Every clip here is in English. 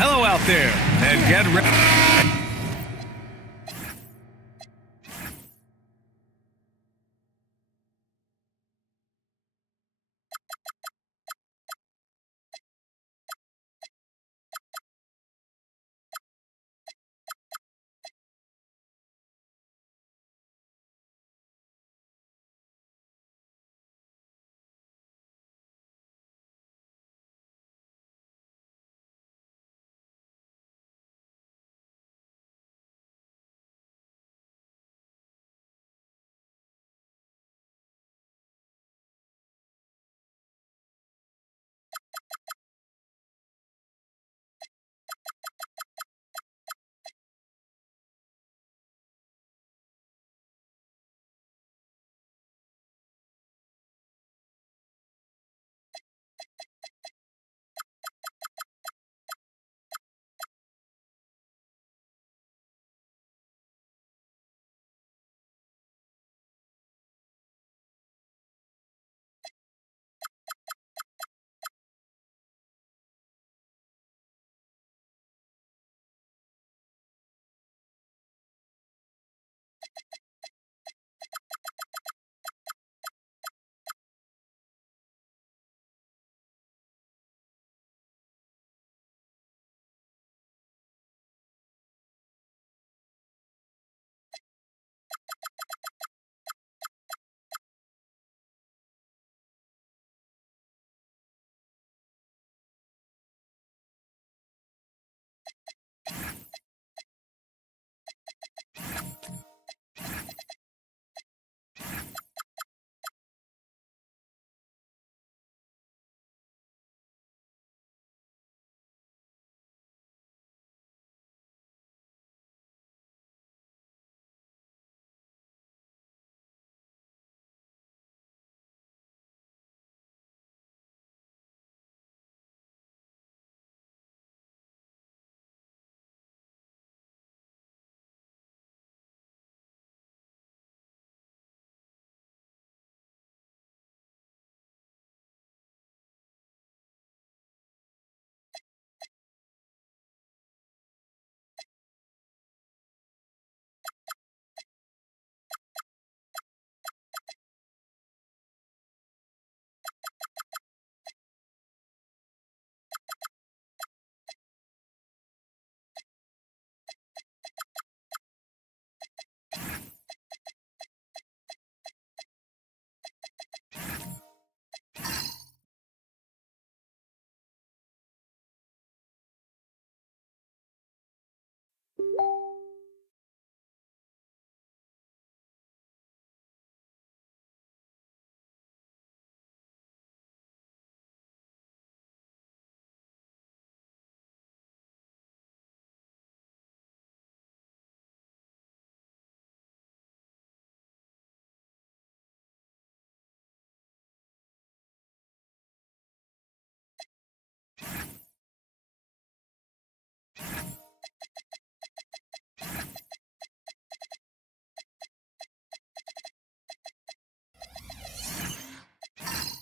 Hello out there, and get ready.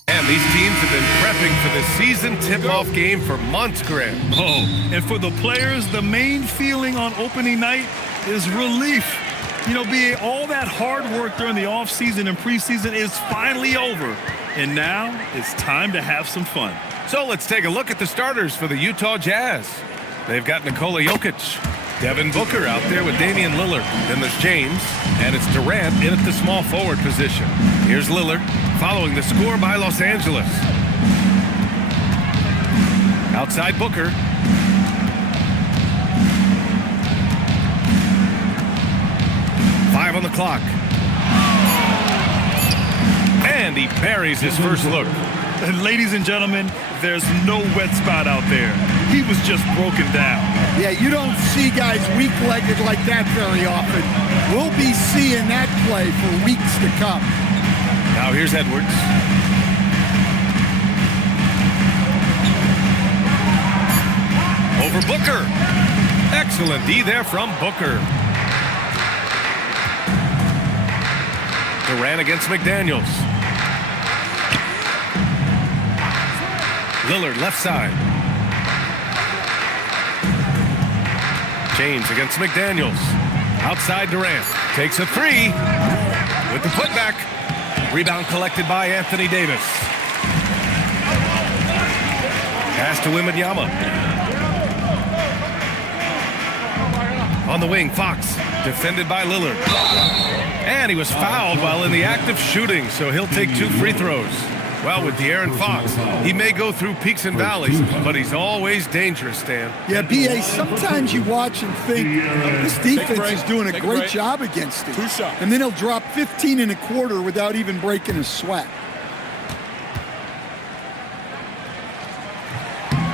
And these teams have been prepping for the season tip-off game for months, Graham. Oh, and for the players, the main feeling on opening night is relief. You know, being all that hard work during the offseason and preseason is finally over. And now it's time to have some fun. So let's take a look at the starters for the Utah Jazz. They've got Nikola Jokic, Devin Booker out there with Damian Lillard. Then there's James, and it's Durant in at the small forward position. Here's Lillard, following the score by Los Angeles. Outside Booker. Five on the clock. And he buries his first look. And ladies and gentlemen, there's no wet spot out there. He was just broken down. Yeah, you don't see guys weak-legged like that very often. We'll be seeing that play for weeks to come. Now here's Edwards. Over Booker. Excellent D there from Booker. Durant against McDaniels. Lillard left side. James against McDaniels. Outside Durant. Takes a three. With the putback. Rebound collected by Anthony Davis. Pass to Wembanyama. On the wing, Fox. Defended by Lillard. And he was fouled while in the act of shooting, so he'll take 2 free throws. Well, with De'Aaron Fox, he may go through peaks and valleys, but he's always dangerous, Dan. Yeah, B.A., sometimes you watch and think, this defense is doing a great job against him. And then he'll drop 15 and a quarter without even breaking a sweat.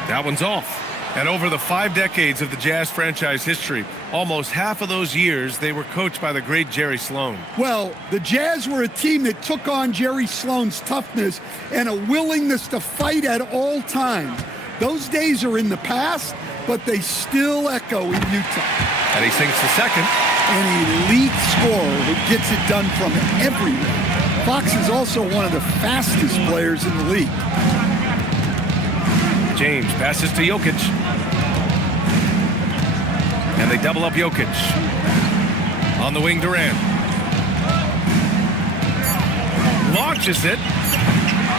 That one's off. And over the 5 decades of the Jazz franchise history, almost half of those years, they were coached by the great Jerry Sloan. Well, the Jazz were a team that took on Jerry Sloan's toughness and a willingness to fight at all times. Those days are in the past, but they still echo in Utah. And he sinks the second. An elite scorer who gets it done from everywhere. Fox is also one of the fastest players in the league. James passes to Jokic. And they double up Jokic. On the wing, Durant. Launches it.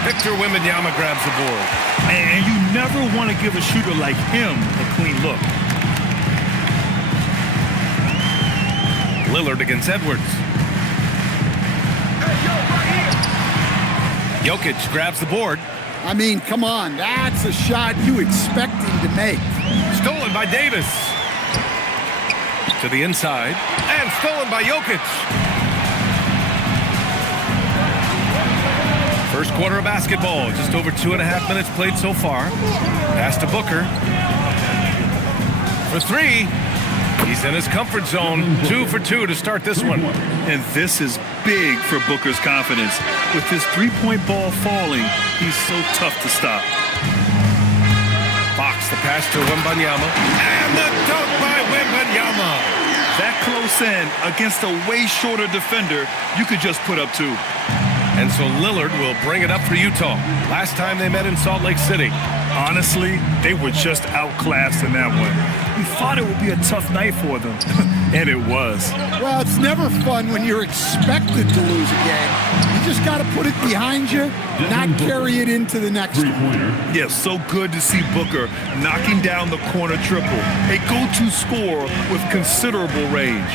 Victor Wembanyama grabs the board. And you never want to give a shooter like him a clean look. Lillard against Edwards. Jokic grabs the board. I mean, come on, that's a shot you expect him to make. Stolen by Davis. To the inside. And stolen by Jokic. First quarter of basketball. Just over 2.5 minutes played so far. Pass to Booker. For 3. He's in his comfort zone. 2 for 2 to start this one. And this is big for Booker's confidence. With his three-point ball falling, he's so tough to stop. Fox, the pass to Wembanyama. And the dunk by Wembanyama. That close in against a way shorter defender, you could just put up 2. And so Lillard will bring it up for Utah. Last time they met in Salt Lake City. Honestly, they were just outclassed in that one. We thought it would be a tough night for them, and it was. Well, it's never fun when you're expected to lose a game. You just got to put it behind you, not carry it into the next one. Yeah, so good to see Booker knocking down the corner triple. A go-to score with considerable range.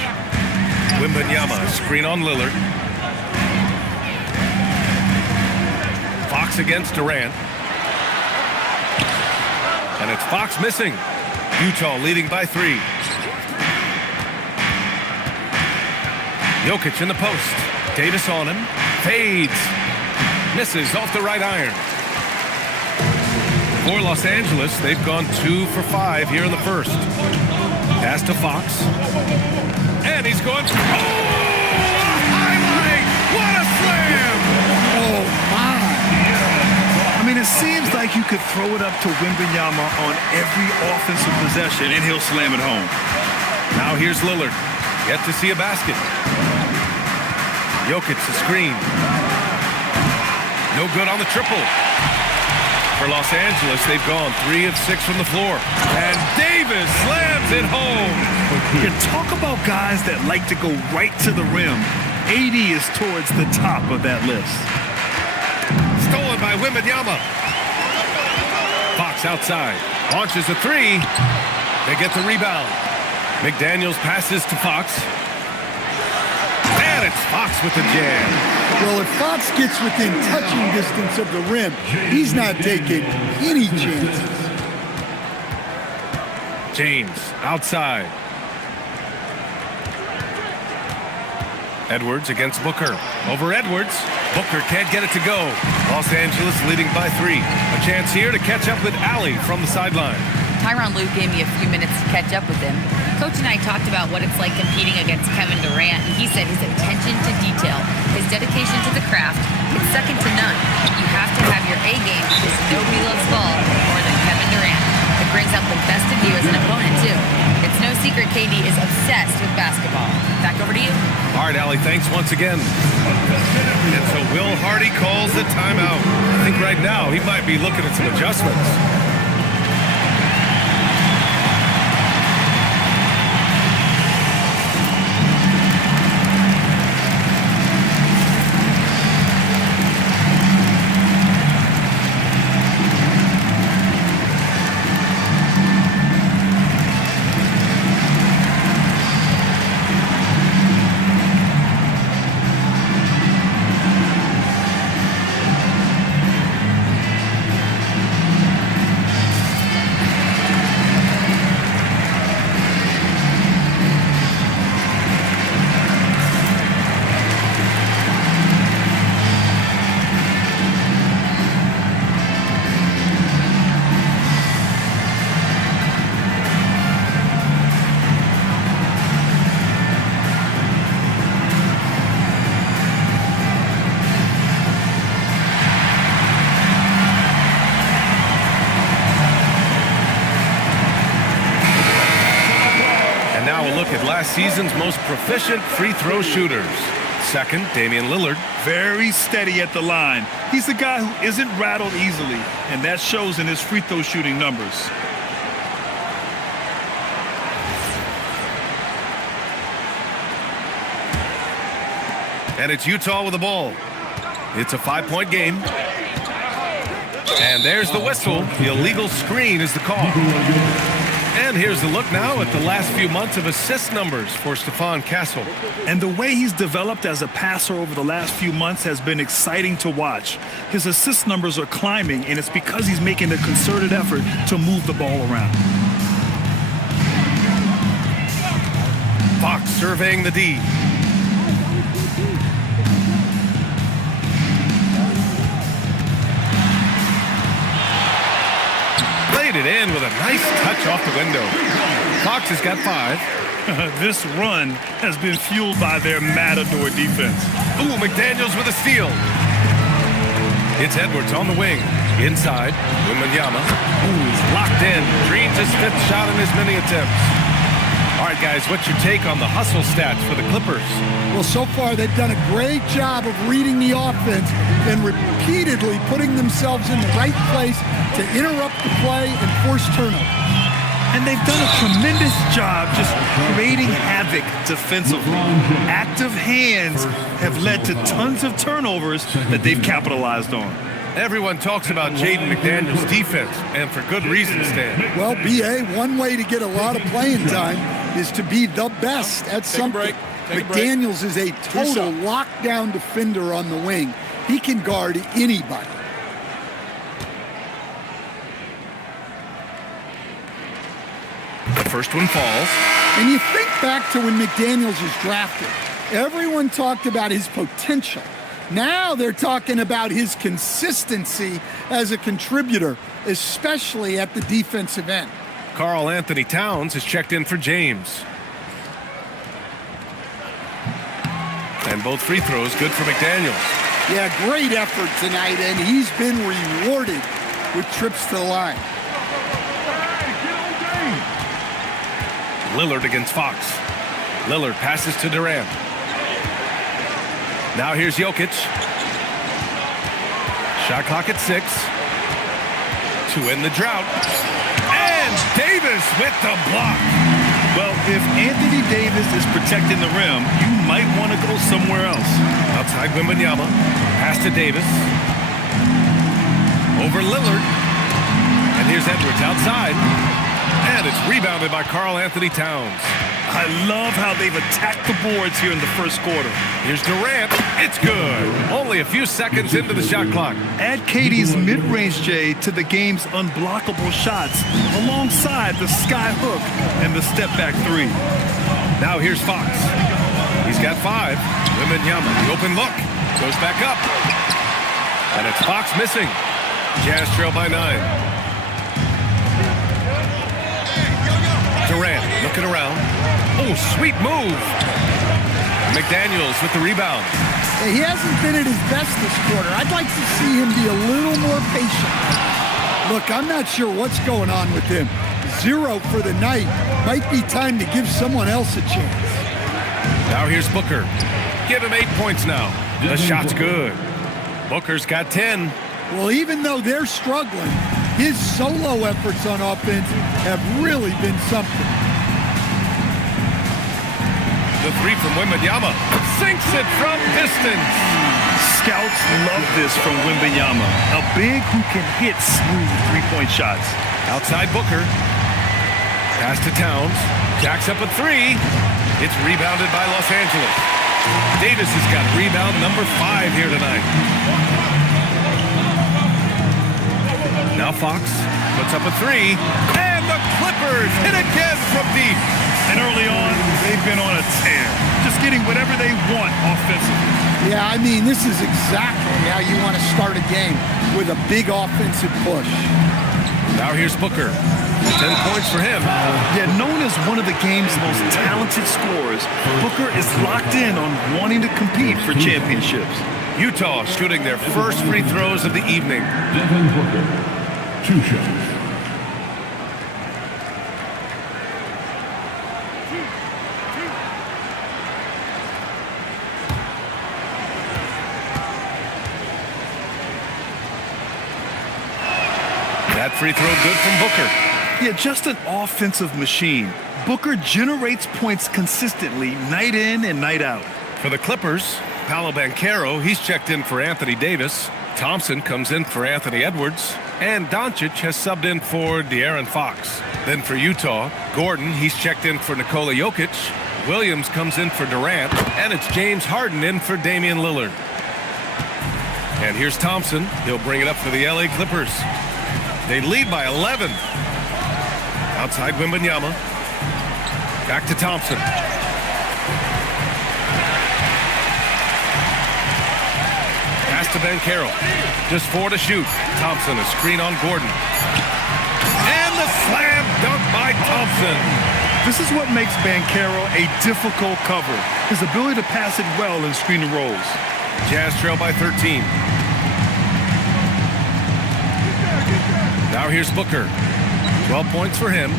Wembanyama, screen on Lillard. Fox against Durant. And it's Fox missing. Utah leading by 3. Jokic in the post. Davis on him. Fades. Misses off the right iron. For Los Angeles, they've gone 2 for 5 here in the first. Pass to Fox. And he's going. Oh! A highlight! What a slam! Oh, my. I mean, it seems like you could throw it up to Wembanyama on every offensive possession, and he'll slam it home. Now here's Lillard. Yet to see a basket. Jokic, the screen. No good on the triple. For Los Angeles, they've gone 3 of 6 from the floor. And Davis slams it home. You talk about guys that like to go right to the rim. AD is towards the top of that list. Stolen by Wembanyama. Fox outside. Launches a 3. They get the rebound. McDaniels passes to Fox. And it's Fox with the jam. Well, if Fox gets within touching distance of the rim, he's not taking any chances. James outside. Edwards against Booker. Over Edwards. Booker can't get it to go. Los Angeles leading by 3. A chance here to catch up with Allie from the sideline. Tyronn Lue gave me a few minutes to catch up with him. Coach and I talked about what it's like competing against Kevin Durant, and he said his attention to detail, his dedication to the craft, it's second to none. You have to have your A game because nobody loves ball more than Kevin Durant. It brings out the best of you as an opponent, too. It's no secret KD is obsessed with basketball. Back over to you. All right, Allie, thanks once again. And so Will Hardy calls the timeout. I think right now he might be looking at some adjustments. Last season's most proficient free throw shooters. Second, Damian Lillard. Very steady at the line. He's a guy who isn't rattled easily, and that shows in his free throw shooting numbers. And it's Utah with the ball. It's a 5-point game. And there's the whistle. The illegal screen is the call. And here's the look now at the last few months of assist numbers for Stephon Castle. And the way he's developed as a passer over the last few months has been exciting to watch. His assist numbers are climbing, and it's because he's making a concerted effort to move the ball around. Fox surveying the D. It in with a nice touch off the window. Fox has got 5. This run has been fueled by their Matador defense. Ooh, McDaniels with a steal. It's Edwards on the wing. Inside, Wembanyama. Ooh, he's locked in. Dreams his 5th shot in as many attempts. All right, guys, what's your take on the hustle stats for the Clippers? Well, so far they've done a great job of reading the offense and repeatedly putting themselves in the right place to interrupt the play and force turnover. And they've done a tremendous job just creating havoc defensively. Active hands have led to tons of turnovers that they've capitalized on. Everyone talks about Jaden McDaniels' defense, and for good reason, Stan. Well, B.A., one way to get a lot of playing time is to be the best at something. McDaniels is a total lockdown defender on the wing. He can guard anybody. The first one falls. And you think back to when McDaniels was drafted. Everyone talked about his potential. Now they're talking about his consistency as a contributor, especially at the defensive end. Karl Anthony Towns has checked in for James. And both free throws good for McDaniels. Yeah, great effort tonight, and he's been rewarded with trips to the line. Lillard against Fox. Lillard passes to Durant. Now here's Jokic. Shot clock at 6. To end the drought. And Davis with the block. Well, if Anthony Davis is protecting the rim, you might want to go somewhere else. Outside Wembanyama. Pass to Davis. Over Lillard. And here's Edwards outside. And it's rebounded by Karl Anthony Towns. I love how they've attacked the boards here in the first quarter. Here's Durant. It's good. Only a few seconds into the shot clock. Add KD's mid-range J to the game's unblockable shots alongside the sky hook and the step-back 3. Now here's Fox. He's got 5. Wembanyama, the open look. Goes back up. And it's Fox missing. Jazz trail by 9. Durant looking around. Oh, sweet move. McDaniels with the rebound. He hasn't been at his best this quarter. I'd like to see him be a little more patient. Look, I'm not sure what's going on with him. 0 for the night. Might be time to give someone else a chance. Now here's Booker. Give him 8 points now. The shot's good. Booker's got 10. Well, even though they're struggling, his solo efforts on offense have really been something. The three from Wembanyama. Sinks it from distance. Scouts love this from Wembanyama. A big who can hit smooth three-point shots. Outside Booker. Pass to Towns. Jacks up a 3. It's rebounded by Los Angeles. Davis has got rebound number 5 here tonight. Now Fox puts up a 3. And the Clippers hit again from deep. And early on, they've been on a tear. Just getting whatever they want offensively. Yeah, I mean, this is exactly how you want to start a game, with a big offensive push. Now here's Booker. 10 points for him. Yeah, known as one of the game's most talented scorers, Booker is locked in on wanting to compete for championships. Utah shooting their first free throws of the evening. Devin Booker, 2 shots. That free throw good from Booker. Yeah, just an offensive machine. Booker generates points consistently, night in and night out. For the Clippers, Paolo Banchero, he's checked in for Anthony Davis. Thompson comes in for Anthony Edwards. And Doncic has subbed in for De'Aaron Fox. Then for Utah, Gordon, he's checked in for Nikola Jokic. Williams comes in for Durant. And it's James Harden in for Damian Lillard. And here's Thompson. He'll bring it up for the LA Clippers. They lead by 11. Outside Wembanyama. Back to Thompson. Pass to Banchero. Just 4 to shoot. Thompson, a screen on Gordon. And the slam dunk by Thompson. This is what makes Banchero a difficult cover. His ability to pass it well in screen and rolls. Jazz trail by 13. Now here's Booker. 12 points for him.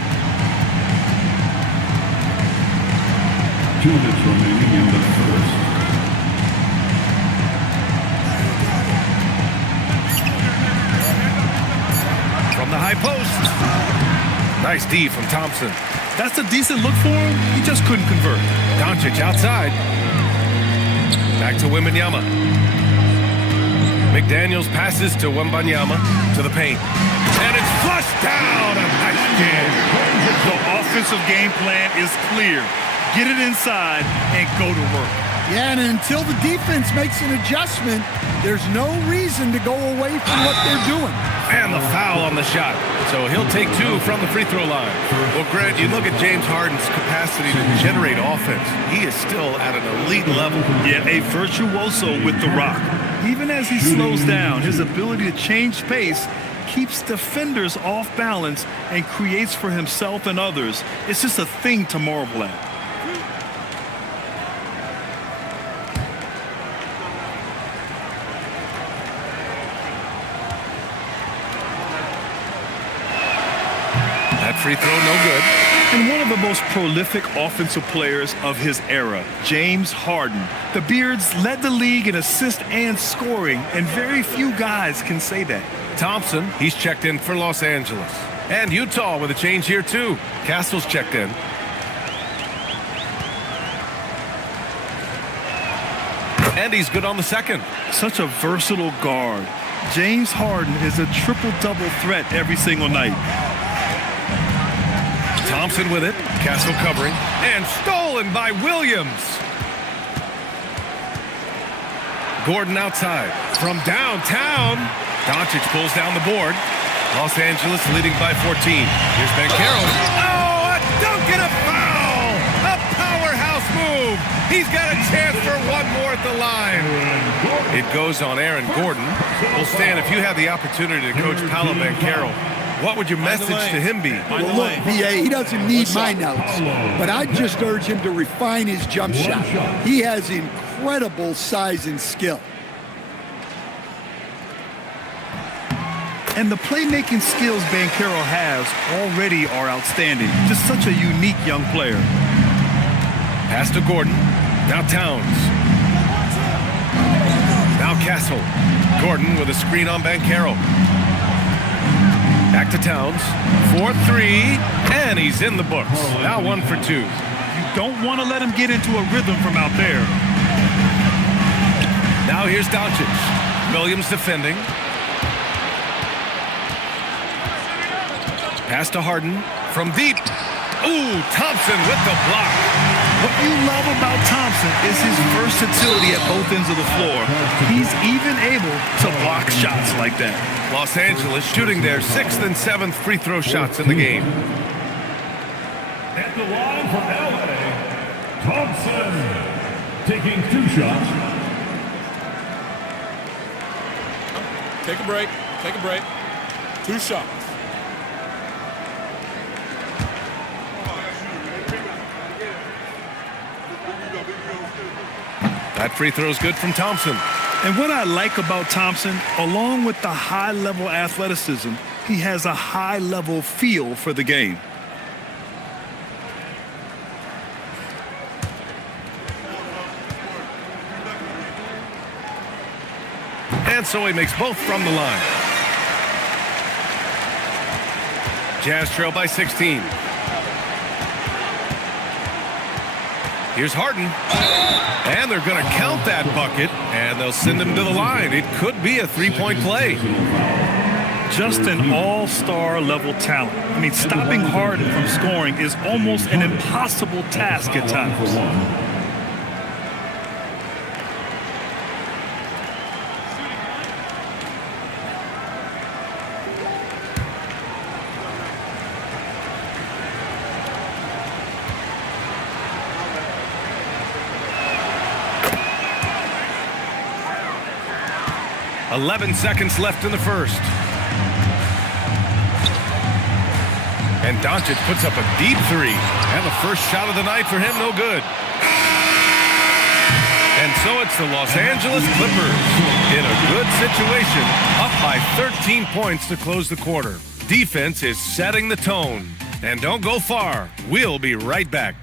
2 minutes remaining in the first. From the high post. Nice D from Thompson. That's a decent look for him. He just couldn't convert. Doncic outside. Back to Wembanyama. McDaniels passes to Wembanyama to the paint. And it's flushed down. A nice jam. The offensive game plan is clear. Get it inside and go to work. Yeah, and until the defense makes an adjustment, there's no reason to go away from what they're doing. And the foul on the shot. So he'll take 2 from the free throw line. Well, Grant, you look at James Harden's capacity to generate offense. He is still at an elite level. Yeah, a virtuoso with the rock. Even as he slows down, his ability to change pace keeps defenders off balance and creates for himself and others. It's just a thing to marvel at. That free throw, no good. And one of the most prolific offensive players of his era, James Harden. The Beards led the league in assists and scoring, and very few guys can say that. Thompson, he's checked in for Los Angeles. And Utah with a change here too. Castle's checked in. And he's good on the second. Such a versatile guard. James Harden is a triple-double threat every single night. Thompson with it. Castle covering. And stolen by Williams. Gordon outside. From downtown. Doncic pulls down the board. Los Angeles leading by 14. Here's Banchero. Oh, a dunk and a foul! A powerhouse move. He's got a chance for one more at the line. It goes on Aaron Gordon. Well, Stan, if you have the opportunity to coach Paolo Banchero, What would your message to him be? Well, look, BA, he doesn't need my notes, but I'd just urge him to refine his jump shot. He has incredible size and skill. And the playmaking skills Banchero has already are outstanding. Just such a unique young player. Pass to Gordon. Now Towns. Now Castle. Gordon with a screen on Banchero. Back to Towns. 4-3, and he's in the books. Now 1 for 2. You don't want to let him get into a rhythm from out there. Now here's Doncic. Williams defending. Pass to Harden from deep. Ooh, Thompson with the block. What you love about Thompson is his versatility at both ends of the floor. He's even able to block shots like that. Los Angeles shooting their 6th and 7th free throw shots in the game. At the line for LA, Thompson taking 2 shots. Take a break. Take a break. 2 shots. That free throw is good from Thompson. And what I like about Thompson, along with the high-level athleticism, he has a high-level feel for the game. And so he makes both from the line. Jazz trail by 16. Here's Harden. And they're going to count that bucket, and they'll send him to the line. It could be a 3-point play. Just an all-star level talent. I mean, stopping Harden from scoring is almost an impossible task at times. 11 seconds left in the first. And Doncic puts up a deep 3. And the first shot of the night for him, no good. And so it's the Los Angeles Clippers in a good situation, up by 13 points to close the quarter. Defense is setting the tone. And don't go far. We'll be right back.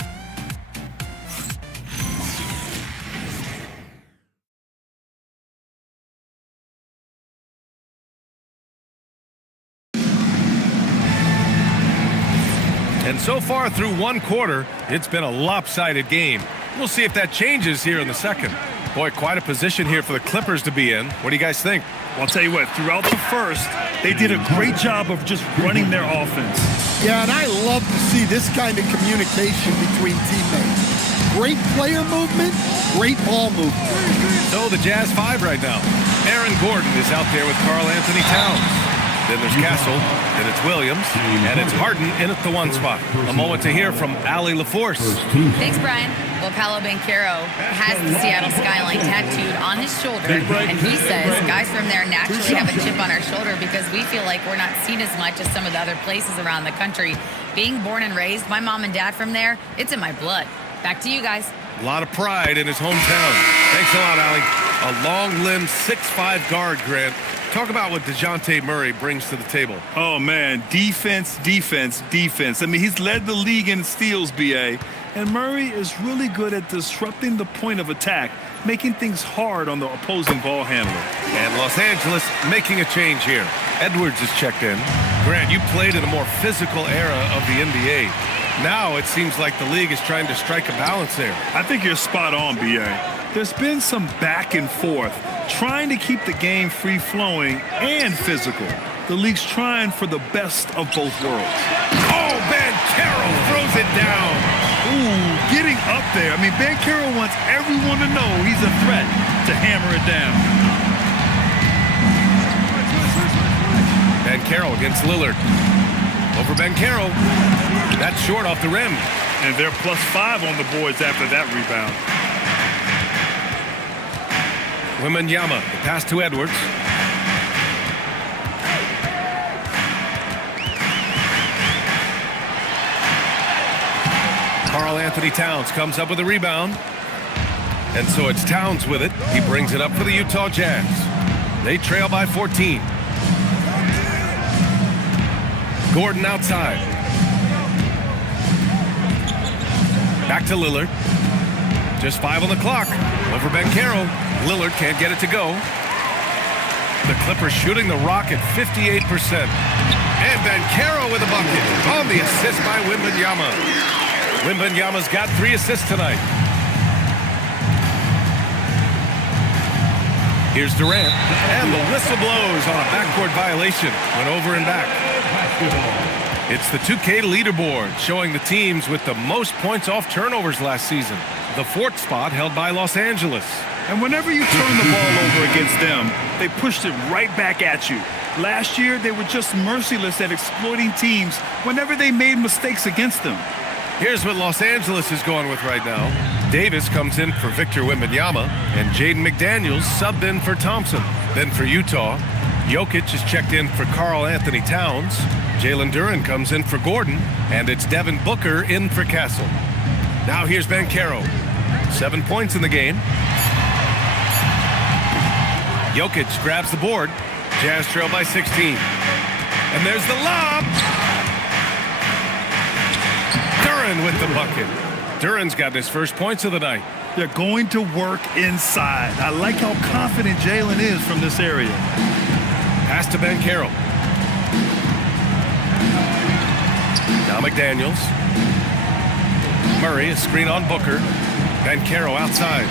And so far through one quarter, it's been a lopsided game. We'll see if that changes here in the second. Boy, quite a position here for the Clippers to be in. What do you guys think? Well, I'll tell you what, throughout the first, they did a great job of just running their offense. Yeah, and I love to see this kind of communication between teammates. Great player movement, great ball movement. So the Jazz 5 right now. Aaron Gordon is out there with Karl Anthony Towns. Then there's Castle, then it's Williams, and it's Harden in at the 1 spot. A moment to hear from Allie LaForce. Thanks, Brian. Well, Paolo Banchero has the Seattle skyline tattooed on his shoulder, and he says guys from there naturally have a chip on our shoulder because we feel like we're not seen as much as some of the other places around the country. Being born and raised, my mom and dad from there, it's in my blood. Back to you guys. A lot of pride in his hometown. Thanks a lot, Allie. A long-limbed 6'5" guard, Grant. Talk about what DeJounte Murray brings to the table. Oh, man, defense, defense, defense. I mean, he's led the league in steals, B.A., and Murray is really good at disrupting the point of attack, making things hard on the opposing ball handler. And Los Angeles making a change here. Edwards is checked in. Grant, you played in a more physical era of the NBA. Now it seems like the league is trying to strike a balance there. I think you're spot on, B.A. There's been some back and forth, trying to keep the game free-flowing and physical. The league's trying for the best of both worlds. Oh, Banchero throws it down. Ooh, getting up there. I mean, Banchero wants everyone to know he's a threat to hammer it down. Banchero against Lillard. Over Banchero. That's short off the rim. And they're +5 on the boards after that rebound. Wembanyama, the pass to Edwards. Karl Anthony Towns comes up with a rebound. And so it's Towns with it. He brings it up for the Utah Jazz. They trail by 14. Gordon outside. Back to Lillard. Just 5 on the clock. Over Banchero. Lillard can't get it to go. The Clippers shooting the rock at 58%. And Banchero with a bucket on the assist by Wembanyama. Wembanyama's got 3 assists tonight. Here's Durant, and the whistle blows on a backcourt violation. Went over and back. It's the 2K leaderboard showing the teams with the most points off turnovers last season. The 4th spot held by Los Angeles. And whenever you turn the ball over against them, they pushed it right back at you. Last year, they were just merciless at exploiting teams whenever they made mistakes against them. Here's what Los Angeles is going with right now. Davis comes in for Victor Wembanyama, and Jaden McDaniels subbed in for Thompson. Then for Utah, Jokic is checked in for Karl Anthony Towns. Jalen Duren comes in for Gordon, and it's Devin Booker in for Castle. Now here's Banchero. 7 points in the game. Jokic grabs the board. Jazz trail by 16. And there's the lob. Duren with the bucket. Duren's got his first points of the night. They're going to work inside. I like how confident Jalen is from this area. Pass to Banchero. Now McDaniels. Murray, a screen on Booker. Banchero outside.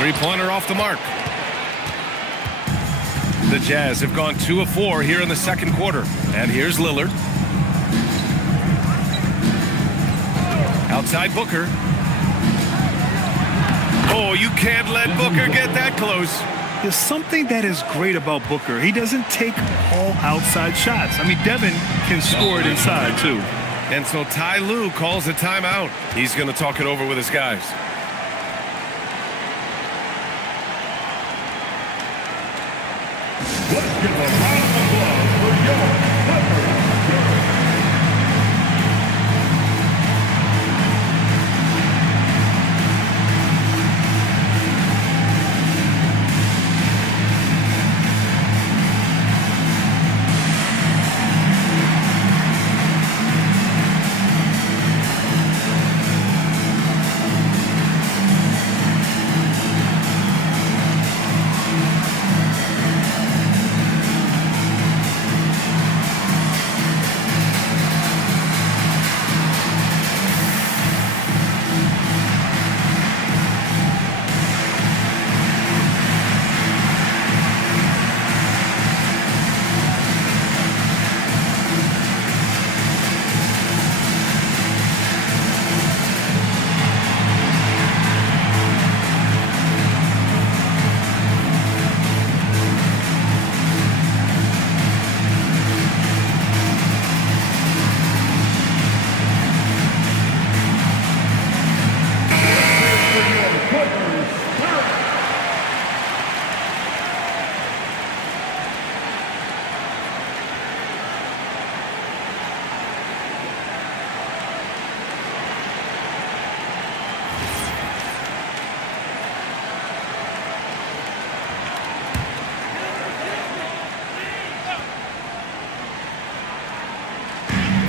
3-pointer off the mark. The Jazz have gone 2 of 4 here in the second quarter. And here's Lillard. Outside Booker. Oh, you can't let Booker get that close. There's something that is great about Booker. He doesn't take all outside shots. I mean, Devin can score it inside, too. And so Ty Lue calls a timeout. He's going to talk it over with his guys. Let's give a round of applause for your Clippers.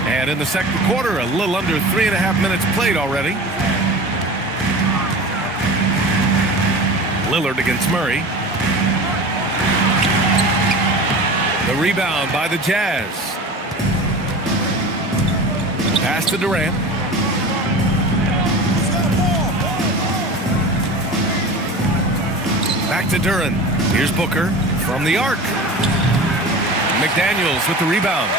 And in the second quarter, a little under 3.5 minutes played already. Lillard against Murray. The rebound by the Jazz. Pass to Durant. Back to Duren. Here's Booker from the arc. McDaniels with the rebound.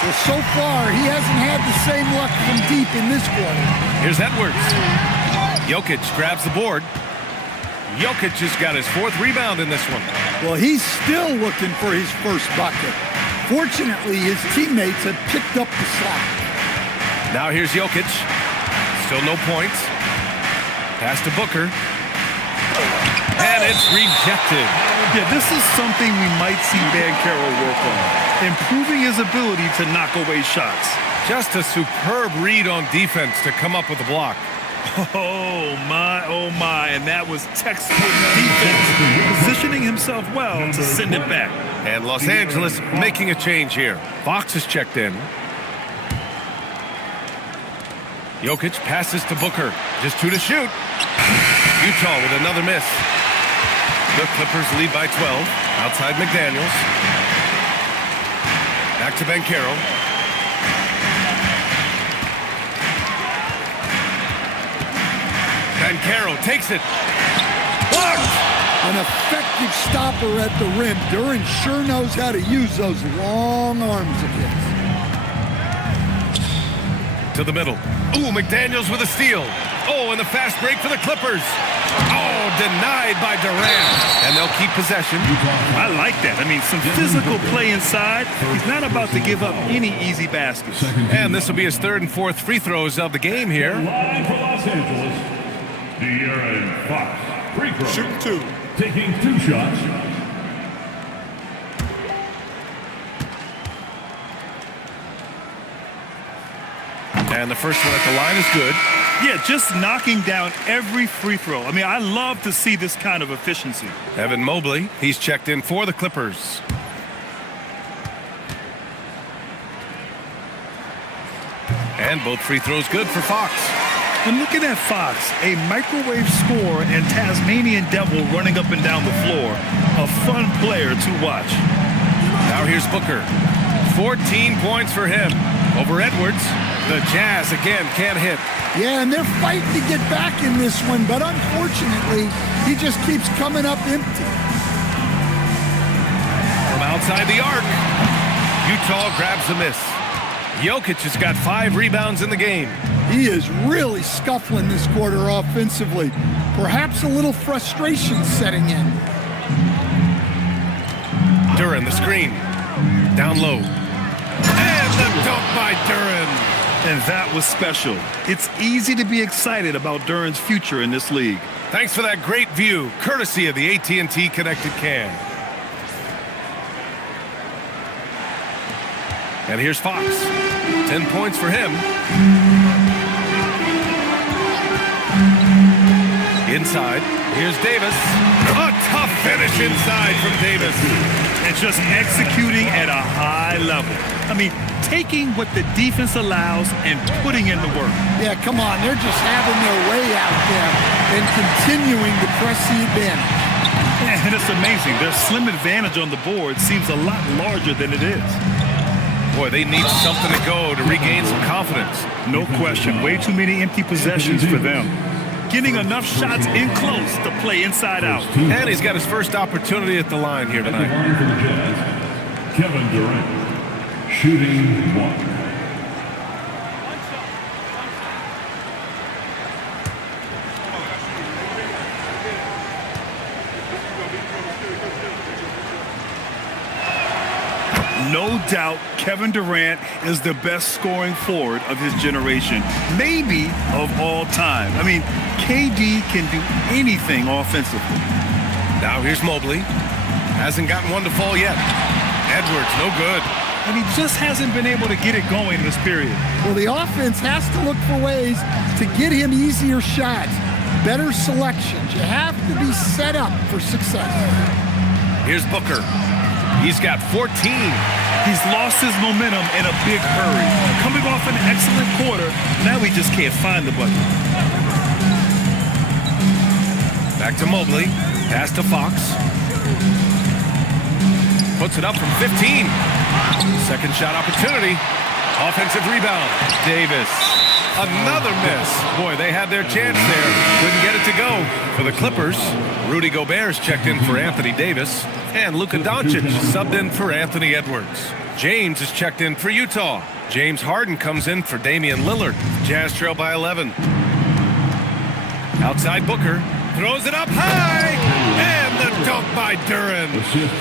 Well, so far, he hasn't had the same luck from deep in this quarter. Here's Edwards. Jokic grabs the board. Jokic has got his 4th rebound in this one. Well, he's still looking for his first bucket. Fortunately, his teammates have picked up the slack. Now here's Jokic. Still no points. Pass to Booker. And it's rejected. Yeah, this is something we might see Banchero work on. Improving his ability to knock away shots. Just a superb read on defense to come up with the block. Oh, my, and that was textbook defense. Positioning himself well to send it back. And Los Angeles making a change here. Fox is checked in. Jokic passes to Booker. Just 2 to shoot. Utah with another miss. The Clippers lead by 12. Outside McDaniels. Back to Banchero. Banchero takes it. Blocked! An effective stopper at the rim. Duran sure knows how to use those long arms of his. To the middle. Ooh, McDaniels with a steal. Oh, and the fast break for the Clippers. Oh, denied by Durant. And they'll keep possession. I like that. I mean, some physical play inside. He's not about to give up any easy baskets. And this will be his 3rd and 4th free throws of the game here. Line for Los Angeles, De'Aaron Fox. Free throw. Shooting 2. Taking 2 shots. And the first one at the line is good. Yeah, just knocking down every free throw. I mean, I love to see this kind of efficiency. Evan Mobley, he's checked in for the Clippers. And both free throws good for Fox. And looking at Fox, a microwave scorer and Tasmanian devil running up and down the floor. A fun player to watch. Now here's Booker. 14 points for him. Over Edwards. The Jazz again can't hit. Yeah, and they're fighting to get back in this one, but unfortunately, he just keeps coming up empty. From outside the arc, Utah grabs the miss. Jokic has got 5 rebounds in the game. He is really scuffling this quarter offensively. Perhaps a little frustration setting in. Duran, the screen. Down low. And the dunk by Duran. And that was special. It's easy to be excited about Duran's future in this league. Thanks for that great view, courtesy of the AT&T Connected Cam. And here's Fox. 10 points for him. Inside, here's Davis. A tough finish inside from Davis. And just executing at a high level. I mean, taking what the defense allows and putting in the work. Yeah, come on. They're just having their way out there and continuing to press the advantage. And it's amazing. Their slim advantage on the board seems a lot larger than it is. Boy, they need something to go to regain some confidence. No question. Way too many empty possessions for them. Getting enough shots in close to play inside out. And he's got his first opportunity at the line here At the tonight. line for the Jazz, Kevin Durant. Shooting 1. No doubt Kevin Durant is the best scoring forward of his generation, maybe of all time. I mean, KD can do anything offensively. Now here's Mobley. Hasn't gotten one to fall yet. Edwards, no good. And he just hasn't been able to get it going this period. Well, the offense has to look for ways to get him easier shots, better selections. You have to be set up for success. Here's Booker. He's got 14. He's lost his momentum in a big hurry. Coming off an excellent quarter, now he just can't find the bucket. Back to Mobley. Pass to Fox. Puts it up from 15. Second shot opportunity. Offensive rebound. Davis. Another miss. Boy, they had their chance there. Couldn't get it to go. For the Clippers, Rudy Gobert's checked in for Anthony Davis. And Luka Doncic subbed in for Anthony Edwards. James is checked in for Utah. James Harden comes in for Damian Lillard. Jazz trail by 11. Outside Booker. Throws it up high. And the dunk by Duran.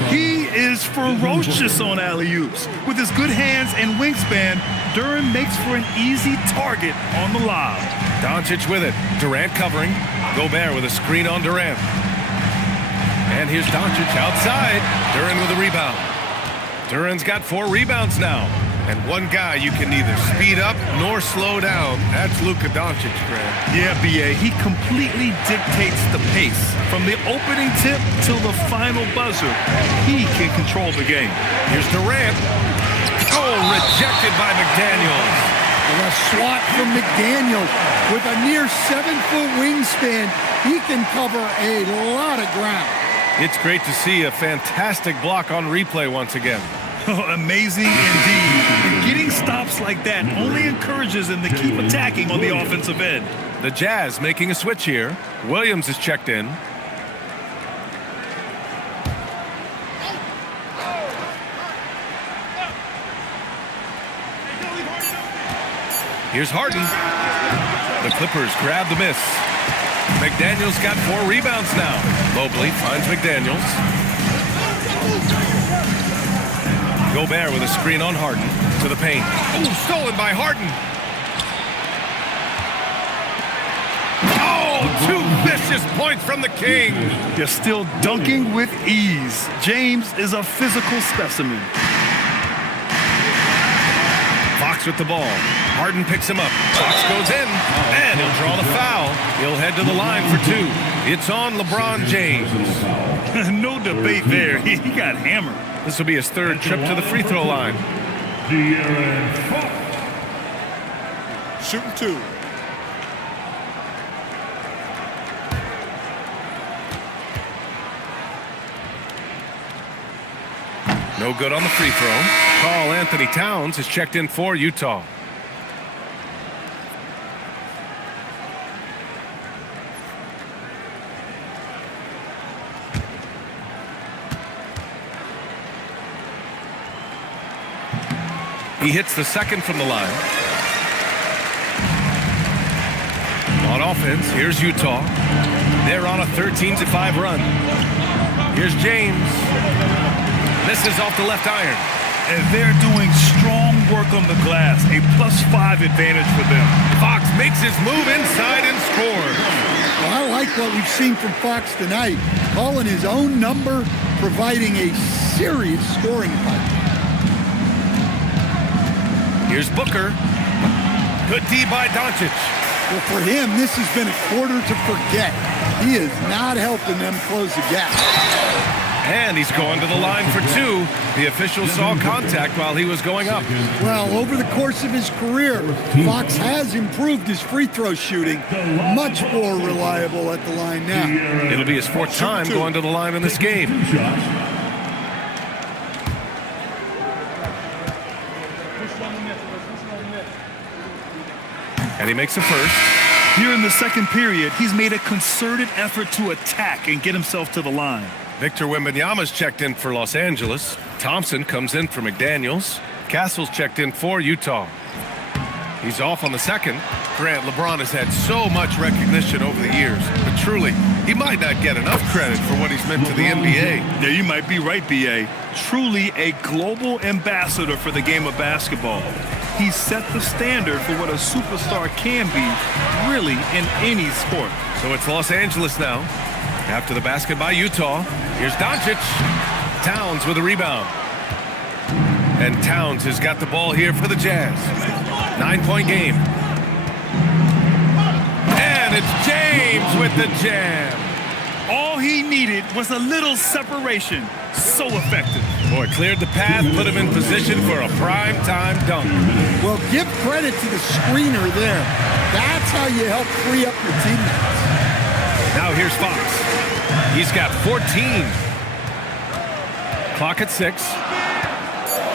He is ferocious on alley-oops. With his good hands and wingspan, Duran makes for an easy target on the lob. Doncic with it. Durant covering. Gobert with a screen on Durant. And here's Doncic outside. Duran with a rebound. Duran's got 4 rebounds now. And one guy you can neither speed up nor slow down. That's Luka Doncic, Grant. Yeah, B.A., he completely dictates the pace. From the opening tip till the final buzzer, he can control the game. Here's Durant. Oh, rejected by McDaniels. A swat from McDaniels. With a near 7-foot wingspan, he can cover a lot of ground. It's great to see a fantastic block on replay once again. Amazing indeed. And getting stops like that only encourages them to keep attacking on the offensive end. The Jazz making a switch here. Williams is checked in. Here's Harden. The Clippers grab the miss. McDaniels got 4 rebounds now. Mobley finds McDaniels. Gobert with a screen on Harden to the paint. Oh, stolen by Harden. Oh, 2 vicious points from the King. They're still dunking with ease. James is a physical specimen. Fox with the ball. Harden picks him up. Fox goes in, and he'll draw the foul. He'll head to the line for 2. It's on LeBron James. No debate there. He got hammered. This will be his 3rd trip to the free throw line. De'Aaron Fox. Shooting 2. No good on the free throw. Karl Anthony Towns is checked in for Utah. He hits the 2nd from the line. On offense, here's Utah. They're on a 13-5 run. Here's James. Misses off the left iron. And they're doing strong work on the glass. A +5 advantage for them. Fox makes his move inside and scores. Well, I like what we've seen from Fox tonight. Calling his own number, providing a serious scoring pipe. Here's Booker. Good D by Doncic. Well, for him, this has been a quarter to forget. He is not helping them close the gap. And he's going to the line for 2. The official saw contact while he was going up. Well, over the course of his career, Fox has improved his free throw shooting. Much more reliable at the line now. It'll be his 4th time going to the line in this game. 2 shots. And he makes a 1st. Here in the 2nd period, he's made a concerted effort to attack and get himself to the line. Victor Wembanyama's checked in for Los Angeles. Thompson comes in for McDaniels. Castle's checked in for Utah. He's off on the 2nd. Grant, LeBron has had so much recognition over the years, but truly, he might not get enough credit for what he's meant to the NBA. Yeah, you might be right, B.A. Truly a global ambassador for the game of basketball. He set the standard for what a superstar can be, really, in any sport. So it's Los Angeles now. After the basket by Utah, here's Doncic. Towns with a rebound. And Towns has got the ball here for the Jazz. 9-point game. And it's James with the jam. All he needed was a little separation. So effective. Boy, cleared the path, put him in position for a prime-time dunk. Well, give credit to the screener there. That's how you help free up your teammates. Now here's Fox. He's got 14. Clock at 6.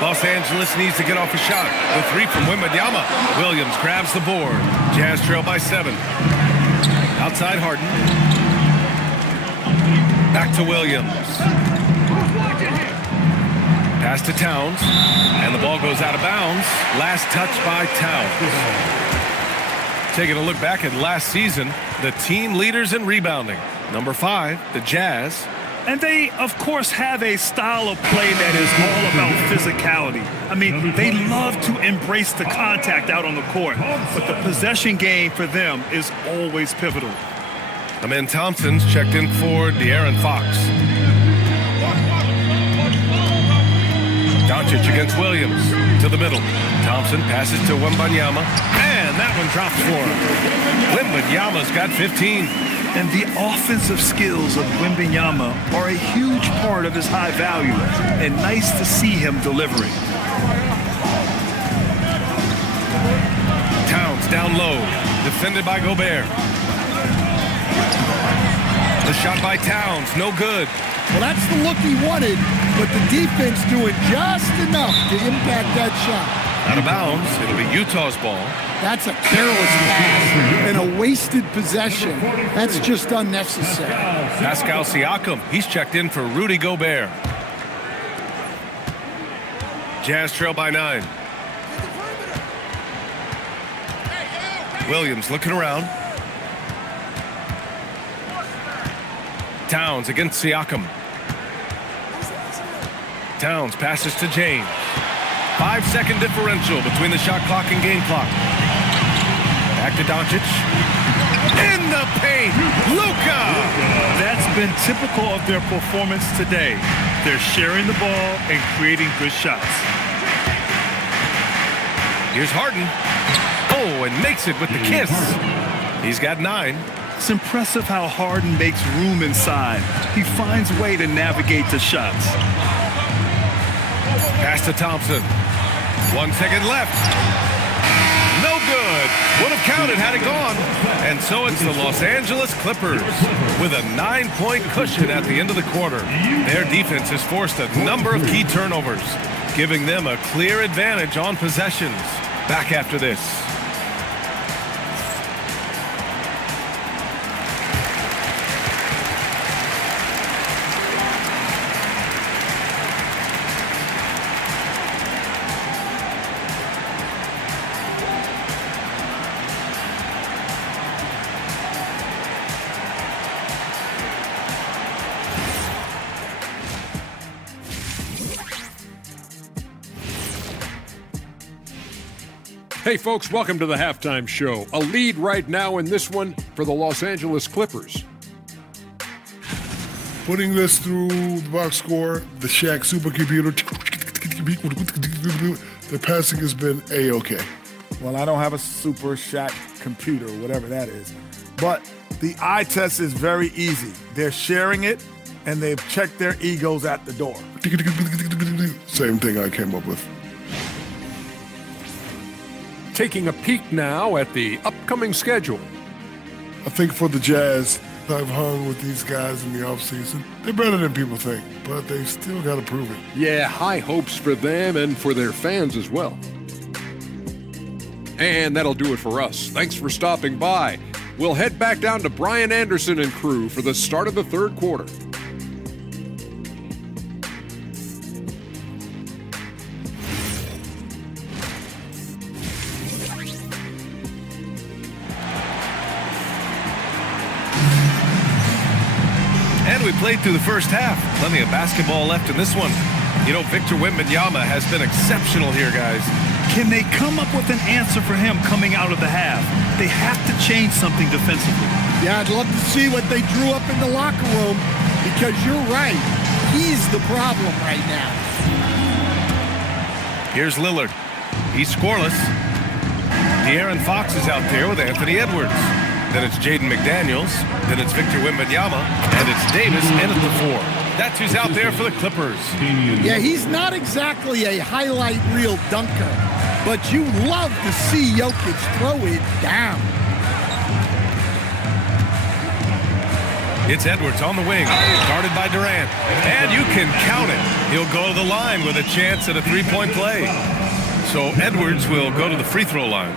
Los Angeles needs to get off a shot. The 3 from Wembanyama. Williams grabs the board. Jazz trail by 7. Outside Harden. Back to Williams. Pass to Towns. And the ball goes out of bounds. Last touch by Towns. Taking a look back at last season, the team leaders in rebounding. Number 5, the Jazz. And they, of course, have a style of play that is all about physicality. I mean, they love to embrace the contact out on the court, but the possession game for them is always pivotal. Amen Thompson's checked in for De'Aaron Fox. Doncic against Williams. to the middle. Thompson passes to Wembanyama, and that one drops for him. Wembanyama's got 15. And the offensive skills of Wembanyama are a huge part of his high value, and nice to see him delivering. Towns down low, defended by Gobert. The shot by Towns, no good. Well, that's the look he wanted, but the defense doing just enough to impact that shot. Out of bounds, it'll be Utah's ball. That's a careless pass and a wasted possession. That's just unnecessary. Pascal Siakam, he's checked in for Rudy Gobert. Jazz trail by 9. Williams looking around. Towns against Siakam. Towns passes to James. 5-second differential between the shot clock and game clock. Back to Doncic. In the paint, Luka! That's been typical of their performance today. They're sharing the ball and creating good shots. Here's Harden. Oh, and makes it with the kiss. He's got 9. It's impressive how Harden makes room inside. He finds a way to navigate the shots. Pass to Thompson. 1 second left. No good. Would have counted had it gone. And so it's the Los Angeles Clippers with a 9-point cushion at the end of the quarter. Their defense has forced a number of key turnovers, giving them a clear advantage on possessions. Back after this. Hey folks, welcome to the Halftime Show. A lead right now in this one for the Los Angeles Clippers. Putting this through the box score, the Shaq supercomputer, the passing has been A-OK. Well, I don't have a Super Shaq computer, whatever that is. But the eye test is very easy. They're sharing it, and they've checked their egos at the door. Same thing I came up with. Taking a peek now at the upcoming schedule. I think for the Jazz, I've hung with these guys in the offseason. They're better than people think, but they've still got to prove it. Yeah, high hopes for them and for their fans as well. And that'll do it for us. Thanks for stopping by. We'll head back down to Brian Anderson and crew for the start of the third quarter. We played through the first half. Plenty of basketball left in this one. You know, Victor Wembanyama has been exceptional here, guys. Can they come up with an answer for him coming out of the half? They have to change something defensively. Yeah, I'd love to see what they drew up in the locker room, because you're right. He's the problem right now. Here's Lillard. He's scoreless. De'Aaron Fox is out there with Anthony Edwards. Then it's Jaden McDaniels. Then it's Victor Wembanyama. And it's Davis in at the 4. That's who's out there for the Clippers. Yeah, he's not exactly a highlight reel dunker, but you love to see Jokic throw it down. It's Edwards on the wing, guarded by Durant. And you can count it. He'll go to the line with a chance at a three-point play. So Edwards will go to the free throw line.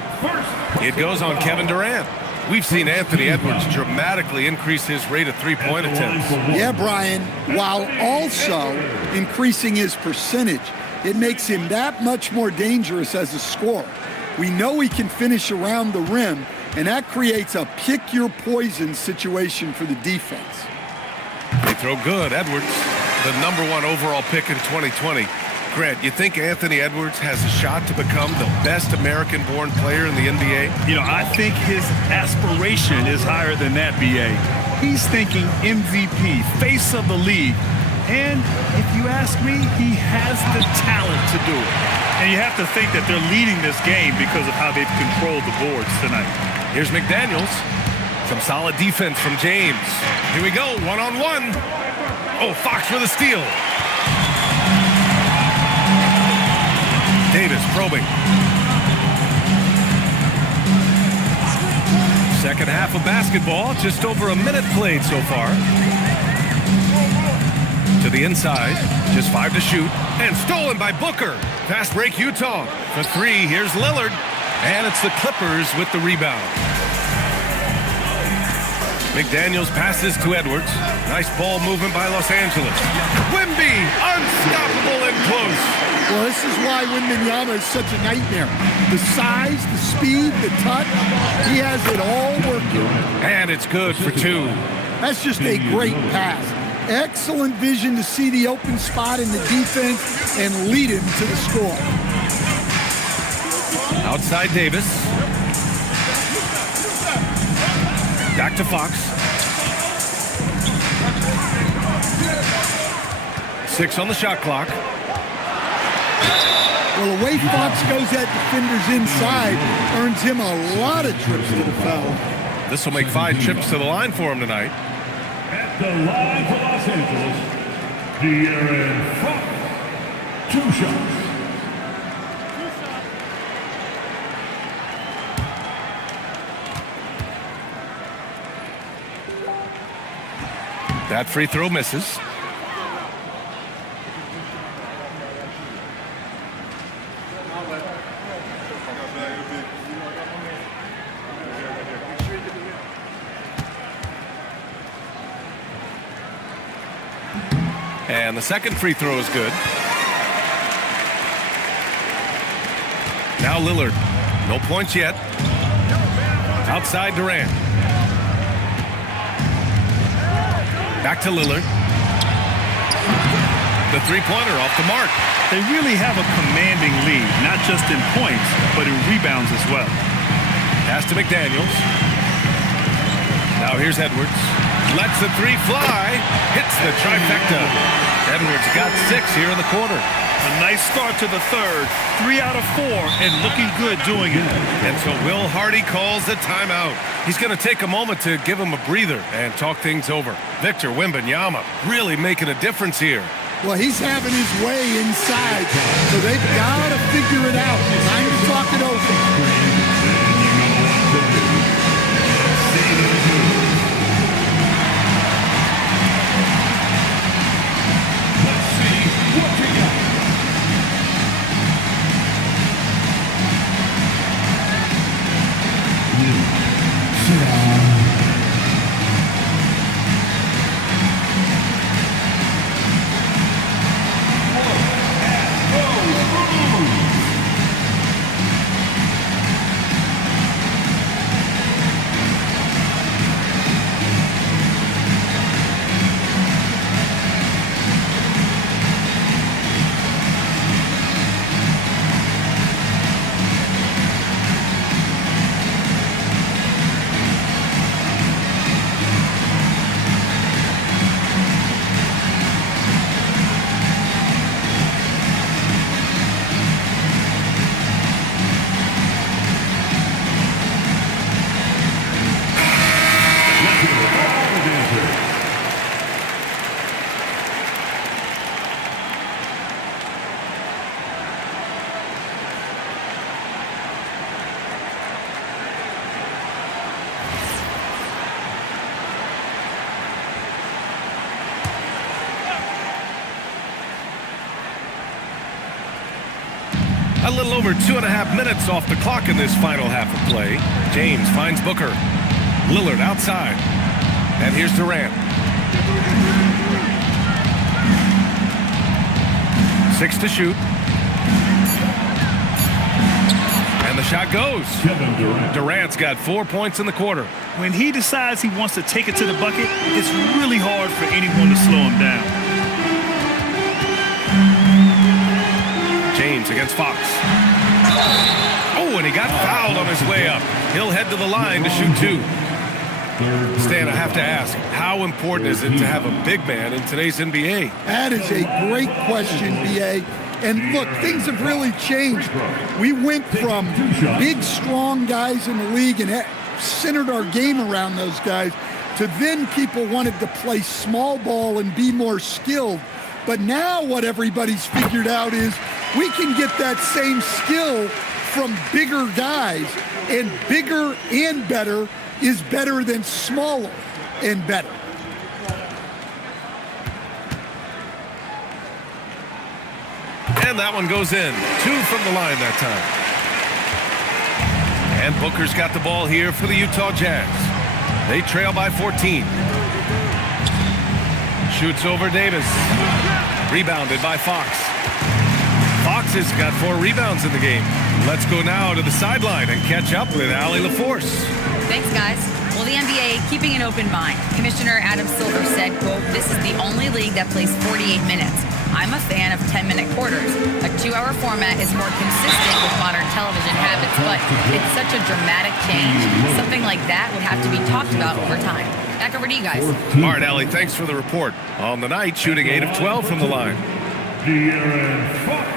It goes on Kevin Durant. We've seen Anthony Edwards dramatically increase his rate of three-point attempts. Yeah, Brian, while also increasing his percentage. It makes him that much more dangerous as a scorer. We know he can finish around the rim, and that creates a pick-your-poison situation for the defense. They throw good. Edwards, the #1 overall pick in 2020. Grant, you think Anthony Edwards has a shot to become the best American-born player in the NBA? You know, I think his aspiration is higher than that, B.A. He's thinking MVP, face of the league. And if you ask me, he has the talent to do it. And you have to think that they're leading this game because of how they've controlled the boards tonight. Here's McDaniels. Some solid defense from James. Here we go, one-on-one. Oh, Fox with a steal. Davis probing. Second half of basketball, just over a minute played so far. To the inside, just 5 to shoot, and stolen by Booker. Fast break Utah. For 3, here's Lillard, and it's the Clippers with the rebound. McDaniels passes to Edwards. Nice ball movement by Los Angeles. Wemby, unstoppable and close. Well, this is why Wembanyama is such a nightmare. The size, the speed, the touch, he has it all working. And it's good for 2. That's just a great pass. Excellent vision to see the open spot in the defense and lead him to the score. Outside Davis. Back to Fox. 6 on the shot clock. Well, the way Fox goes at defenders inside earns him a lot of trips to the foul. This will make 5 trips to the line for him tonight. At the line for Los Angeles, De'Aaron Fox. 2 shots. That free throw misses. And the second free throw is good. Now Lillard. No points yet. Outside Durant. Back to Lillard. The three-pointer off the mark. They really have a commanding lead, not just in points, but in rebounds as well. Pass to McDaniels. Now here's Edwards. Lets the 3 fly. Hits the trifecta. Edwards got 6 here in the quarter. A nice start to the third. 3 out of 4 and looking good doing it. And so Will Hardy calls the timeout. He's going to take a moment to give him a breather and talk things over. Victor Wembanyama really making a difference here. Well, he's having his way inside, so they've got to figure it out. Time to talk it over. A little over 2.5 minutes off the clock in this final half of play. James finds Booker. Lillard outside. And here's Durant. 6 to shoot. And the shot goes. Kevin Durant. Durant's got 4 points in the quarter. When he decides he wants to take it to the bucket, it's really hard for anyone to slow him down. James against Fox. Oh, and he got fouled on his way up. He'll head to the line to shoot 2. Stan, I have to ask, how important is it to have a big man in today's NBA? That is a great question, B.A. And look, things have really changed. We went from big, strong guys in the league and centered our game around those guys to then people wanted to play small ball and be more skilled. But now what everybody's figured out is we can get that same skill from bigger guys, and bigger and better is better than smaller and better. And that one goes in. 2 from the line that time. And Booker's got the ball here for the Utah Jazz. They trail by 14. Shoots over Davis. Rebounded by Fox. Fox has got 4 rebounds in the game. Let's go now to the sideline and catch up with Allie LaForce. Thanks, guys. Well, the NBA keeping an open mind. Commissioner Adam Silver said, quote, "This is the only league that plays 48 minutes. I'm a fan of 10-minute quarters. A 2-hour format is more consistent with modern television habits, but it's such a dramatic change. Something like that would have to be talked about over time." Back over to you guys. All right, Allie, thanks for the report. On the night, shooting 8 of 12 from the line. De'Aaron Fox.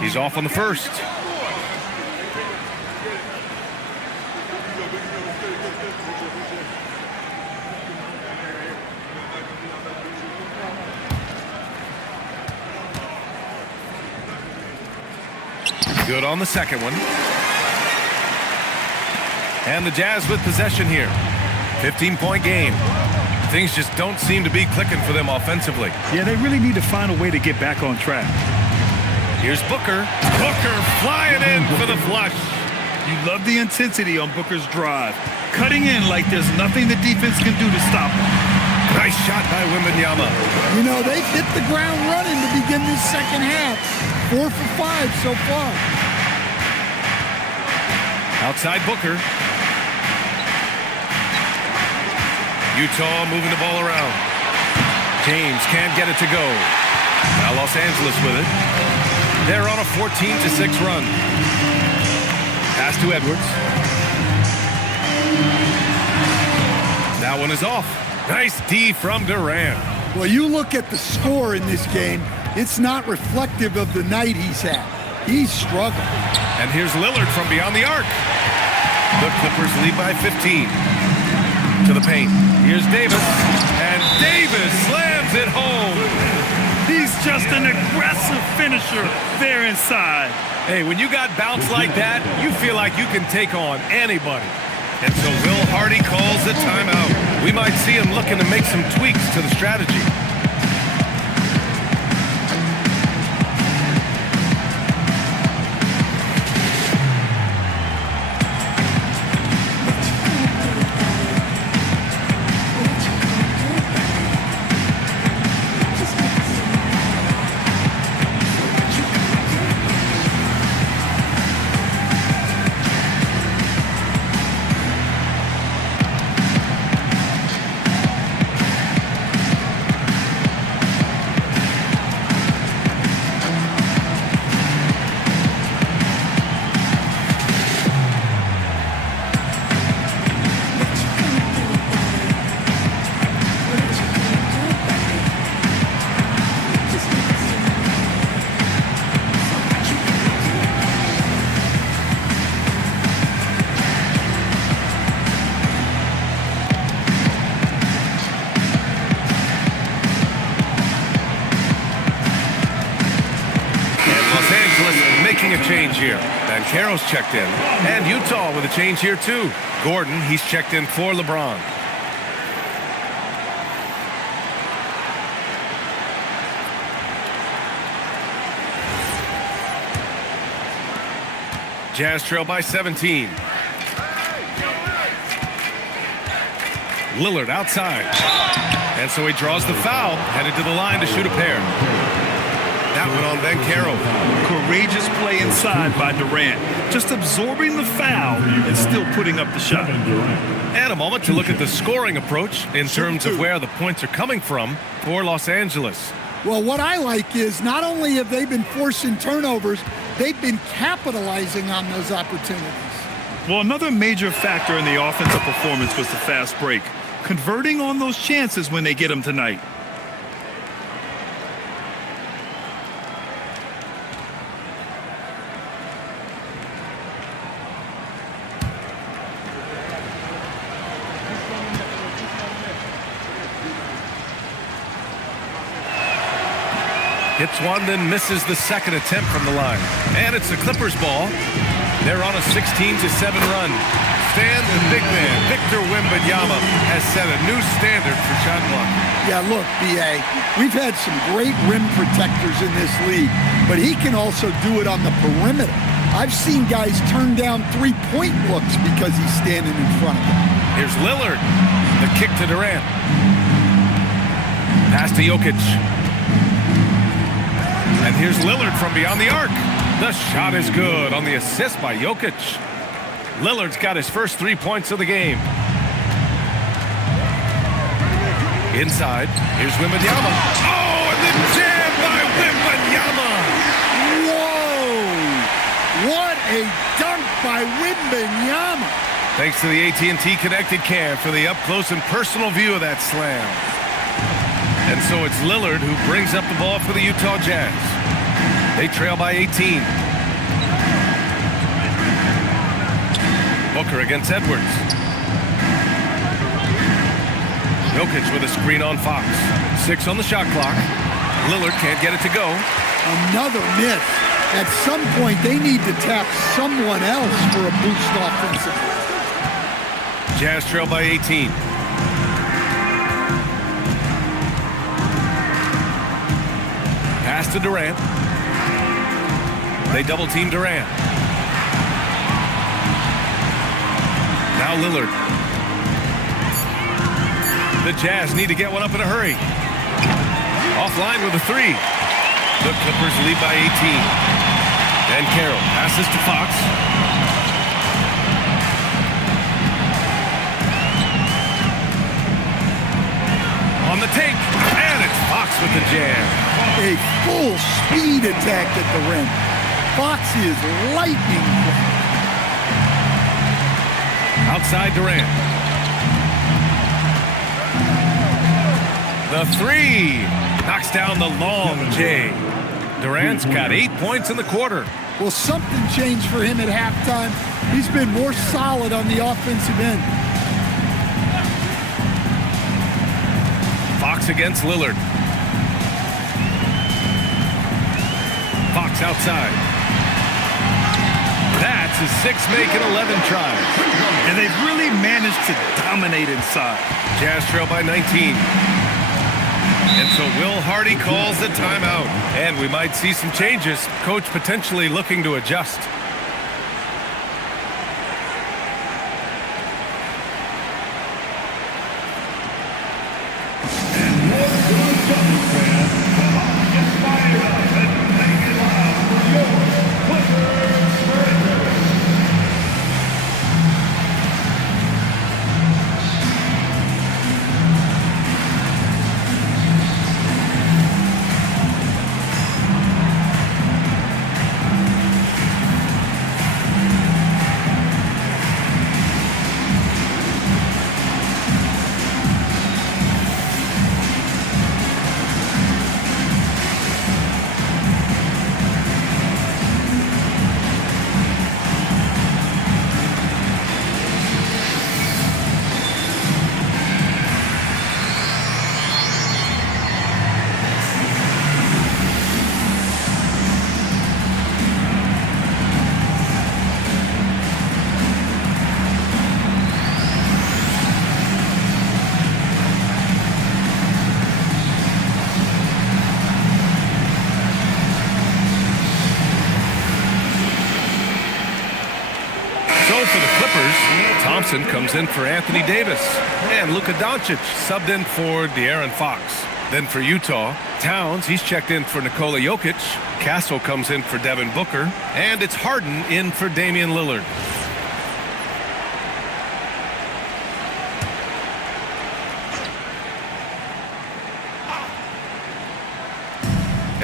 He's off on the first. Good on the second one. And the Jazz with possession here. 15-point game. Things just don't seem to be clicking for them offensively. Yeah, they really need to find a way to get back on track. Here's Booker. Booker flying in for the flush. You love the intensity on Booker's drive. Cutting in like there's nothing the defense can do to stop him. Nice shot by Wembanyama. You know, they've hit the ground running to begin this second half. 4 for 5 so far. Outside Booker. Utah moving the ball around. James can't get it to go. Now Los Angeles with it. They're on a 14-6 run. Pass to Edwards. That one is off. Nice D from Durant. Well, you look at the score in this game, it's not reflective of the night he's had. He's struggled. And here's Lillard from beyond the arc. The Clippers lead by 15. To the paint. Here's Davis. And Davis slams it home. He's just an aggressive finisher there inside. Hey, when you got bounce like that, you feel like you can take on anybody. And so Will Hardy calls the timeout. We might see him looking to make some tweaks to the strategy. Change here. Banchero's checked in. And Utah with a change here too. Gordon, he's checked in for LeBron. Jazz trail by 17. Lillard outside. And so he draws the foul, headed to the line to shoot a pair. that one on Banchero. Courageous play inside by Durant. Just absorbing the foul and still putting up the shot. And a moment to look at the scoring approach in terms of where the points are coming from for Los Angeles. Well, what I like is not only have they been forcing turnovers, they've been capitalizing on those opportunities. Well, another major factor in the offensive performance was the fast break. Converting on those chances when they get them tonight. Hits one, then misses the second attempt from the line. And it's the Clippers' ball. They're on a 16-7 run. Stan, the big man, Victor Wembanyama, has set a new standard for shot blocking. Yeah, look, B.A., we've had some great rim protectors in this league, but he can also do it on the perimeter. I've seen guys turn down three-point looks because he's standing in front of them. Here's Lillard. The kick to Durant. Pass to Jokic. And here's Lillard from beyond the arc. The shot is good on the assist by Jokic. Lillard's got his first 3 points of the game. Inside, here's Wembanyama. Oh, and the jam by Wembanyama. Whoa! What a dunk by Wembanyama. Thanks to the AT&T Connected Cam for the up-close and personal view of that slam. And so it's Lillard who brings up the ball for the Utah Jazz. They trail by 18. Booker against Edwards. Jokic with a screen on Fox. 6 on the shot clock. Lillard can't get it to go. Another miss. At some point, they need to tap someone else for a boost offensively. Jazz trail by 18. Pass to Durant. They double team Durant. Now Lillard. The Jazz need to get one up in a hurry. Offline with a 3. The Clippers lead by 18. And Carroll passes to Fox. On the take. And it's Fox with the jam. A full speed attack at the rim. Fox is lightning quick. Outside Durant. The 3 knocks down the long J. Durant's got 8 points in the quarter. Well, something changed for him at halftime. He's been more solid on the offensive end. Fox against Lillard. Fox outside. That's his 6th make in 11 tries. And they've really managed to dominate inside. Jazz trail by 19. And so Will Hardy calls the timeout. And we might see some changes. Coach potentially looking to adjust. For the Clippers, Thompson comes in for Anthony Davis. And Luka Doncic subbed in for De'Aaron Fox. Then for Utah, Towns, he's checked in for Nikola Jokic. Castle comes in for Devin Booker. And it's Harden in for Damian Lillard.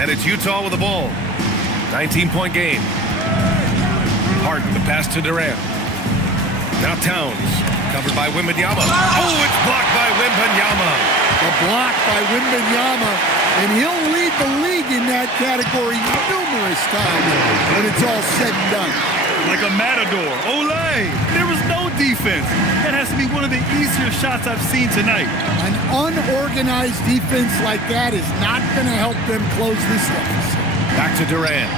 And it's Utah with the ball. 19-point game. Harden, the pass to Durant. Now Towns, covered by Wembanyama. Oh, it's blocked by Wembanyama. A block by Wembanyama, and he'll lead the league in that category numerous times when it's all said and done. Like a matador. Olay! There was no defense. That has to be one of the easier shots I've seen tonight. An unorganized defense like that is not going to help them close this deficit. Back to Durant.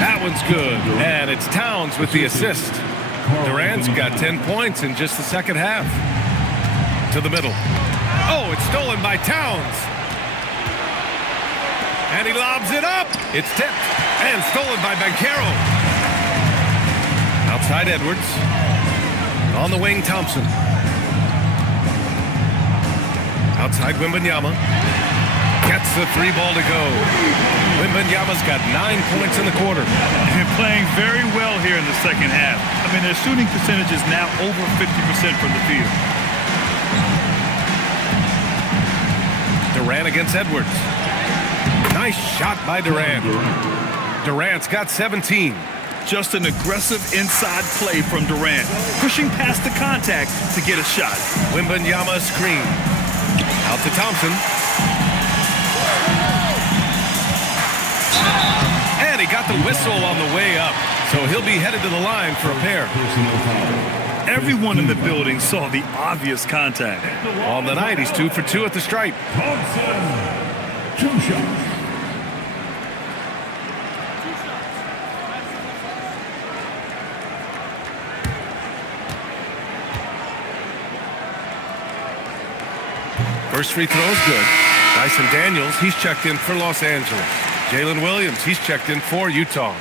That one's good. And it's Towns with the assist. Durant's got 10 points in just the second half. To the middle. Oh, it's stolen by Towns. And he lobs it up. It's tipped and stolen by Banchero. Outside Edwards. On the wing, Thompson. Outside Wembanyama. Gets the 3 ball to go. Wembanyama's got 9 points in the quarter. And playing very well here in the second half. I mean, their shooting percentage is now over 50% from the field. Durant against Edwards. Nice shot by Durant. Durant's got 17. Just an aggressive inside play from Durant, pushing past the contact to get a shot. Wembanyama screen. Out to Thompson. And he got the whistle on the way up, so he'll be headed to the line for a pair. Everyone in the building saw the obvious contact. On the night, he's 2 for 2 at the stripe. Thompson, 2 shots. First free throw's good. Dyson Daniels, he's checked in for Los Angeles. Jalen Williams, he's checked in for Utah.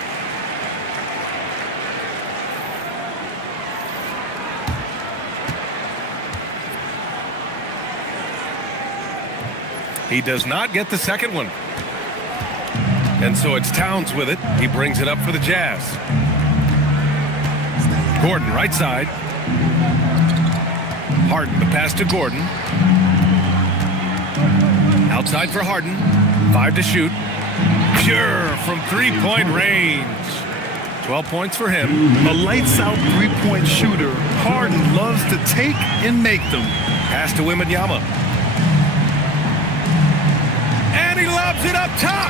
He does not get the second one. And so it's Towns with it. He brings it up for the Jazz. Gordon, right side. Harden, the pass to Gordon. Outside for Harden. 5 to shoot. Pure from 3-point range. 12 points for him. A lights-out 3-point shooter. Harden loves to take and make them. Pass to Wembanyama. And he lobs it up top.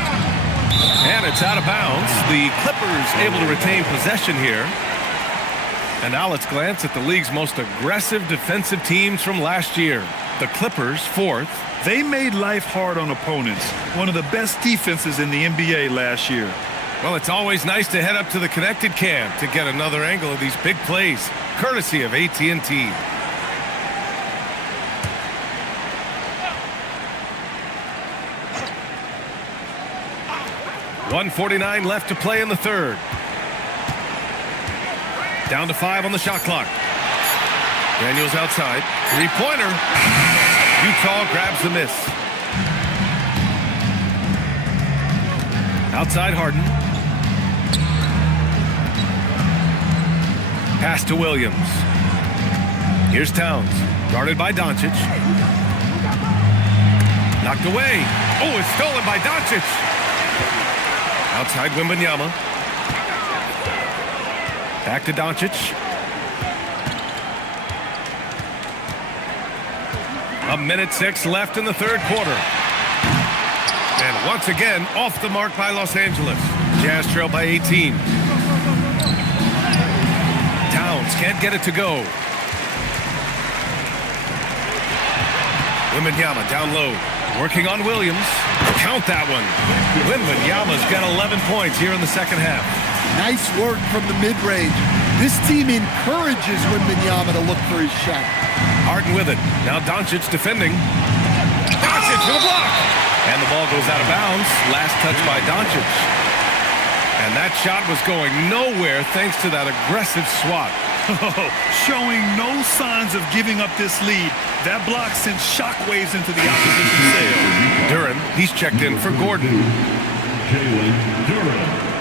And it's out of bounds. The Clippers able to retain possession here. And now let's glance at the league's most aggressive defensive teams from last year. The Clippers, 4th. They made life hard on opponents. One of the best defenses in the NBA last year. Well, it's always nice to head up to the Connected Cam to get another angle of these big plays, courtesy of AT&T. .149 left to play in the third. Down to 5 on the shot clock. Daniels outside. 3-pointer. Utah grabs the miss. Outside Harden. Pass to Williams. Here's Towns. Guarded by Doncic. Knocked away. Oh, it's stolen by Doncic. Outside Wembanyama. Back to Doncic. A minute 6 left in the third quarter. And once again, off the mark by Los Angeles. Jazz trail by 18. Towns can't get it to go. Wembanyama down low. Working on Williams. Count that one. Wembanyama's got 11 points here in the second half. Nice work from the mid-range. This team encourages Wembanyama to look for his shot. Harden with it. Now Doncic defending. Doncic with a block. And the ball goes out of bounds. Last touch by Doncic. And that shot was going nowhere thanks to that aggressive swat. Showing no signs of giving up this lead. That block sent shockwaves into the opposition sail. Duren, he's checked in for Gordon. Jalen Duren.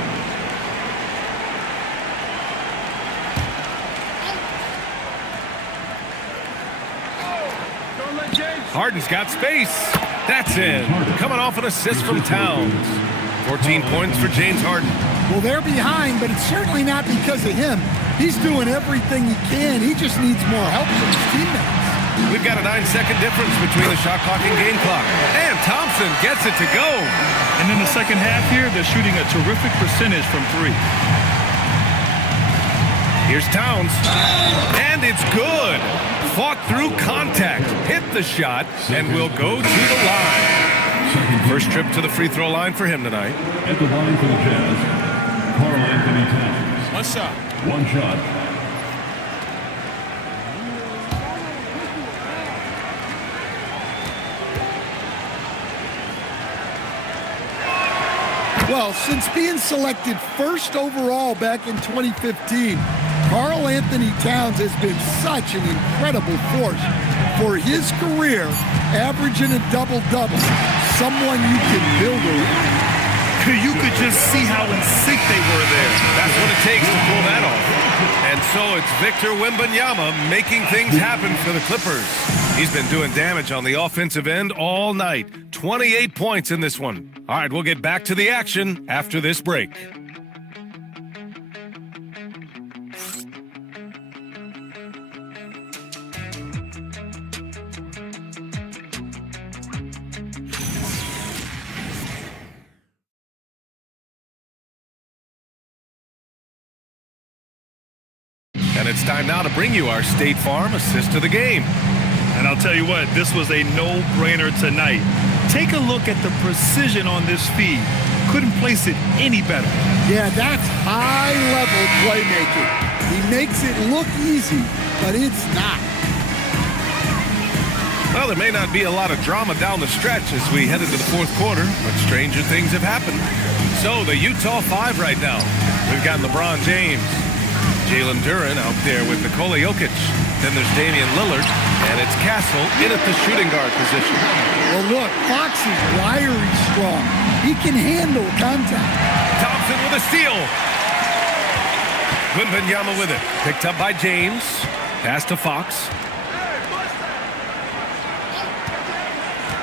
Harden's got space. That's in. Coming off an assist from Towns. 14 points for James Harden. Well, they're behind, but it's certainly not because of him. He's doing everything he can. He just needs more help from his teammates. We've got a 9-second difference between the shot clock and game clock. And Thompson gets it to go. And in the second half here, they're shooting a terrific percentage from 3. Here's Towns. And it's good. Fought through contact, hit the shot, and will go to the line. First trip to the free throw line for him tonight. At the line for the Jazz, Karl Anthony Towns. One shot. One shot. Well, since being selected first overall back in 2015, Karl Anthony Towns has been such an incredible force for his career, averaging a double-double, someone you can build around. You could just see how in sync they were there. That's what it takes to pull that off. And so it's Victor Wembanyama making things happen for the Clippers. He's been doing damage on the offensive end all night. 28 points in this one. All right, we'll get back to the action after this break. And it's time now to bring you our State Farm assist of the game. And I'll tell you what, this was a no-brainer tonight. Take a look at the precision on this feed. Couldn't place it any better. Yeah, that's high-level playmaking. He makes it look easy, but it's not. Well, there may not be a lot of drama down the stretch as we head into the fourth quarter, but stranger things have happened. So the Utah 5 right now. We've got LeBron James, Jalen Duren out there with Nikola Jokic. Then there's Damian Lillard, and it's Castle in at the shooting guard position. Well, look, Fox is wiry strong. He can handle contact. Thompson with a steal. Wembanyama with it. Picked up by James. Pass to Fox.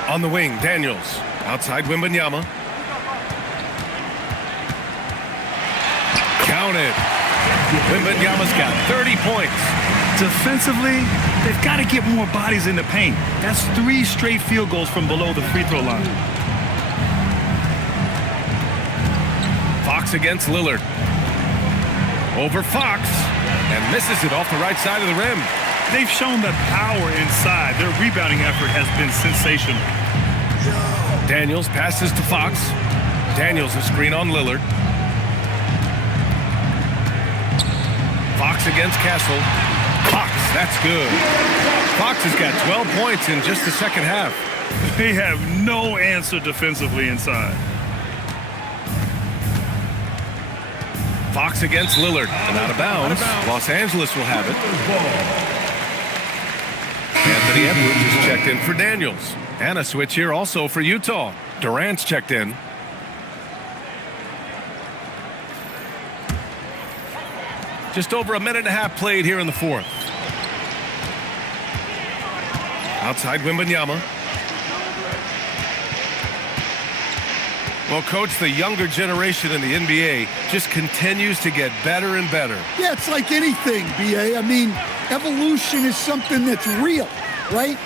On the wing, Daniels. Outside Wembanyama. Counted. Wembanyama's got 30 points. Defensively, they've got to get more bodies in the paint. That's 3 straight field goals from below the free throw line. Fox against Lillard. Over Fox. And misses it off the right side of the rim. They've shown that power inside. Their rebounding effort has been sensational. Daniels passes to Fox. Daniels a screen on Lillard. Fox against Castle. Fox, that's good. Fox has got 12 points in just the second half. They have no answer defensively inside. Fox against Lillard. And out of bounds. Los Angeles will have it. Anthony Edwards is checked in for Daniels. And a switch here also for Utah. Durant's checked in. Just over a minute and a half played here in the fourth. Outside Wembanyama. Well, Coach, the younger generation in the NBA just continues to get better and better. Yeah, it's like anything, B.A. I mean, evolution is something that's real, right?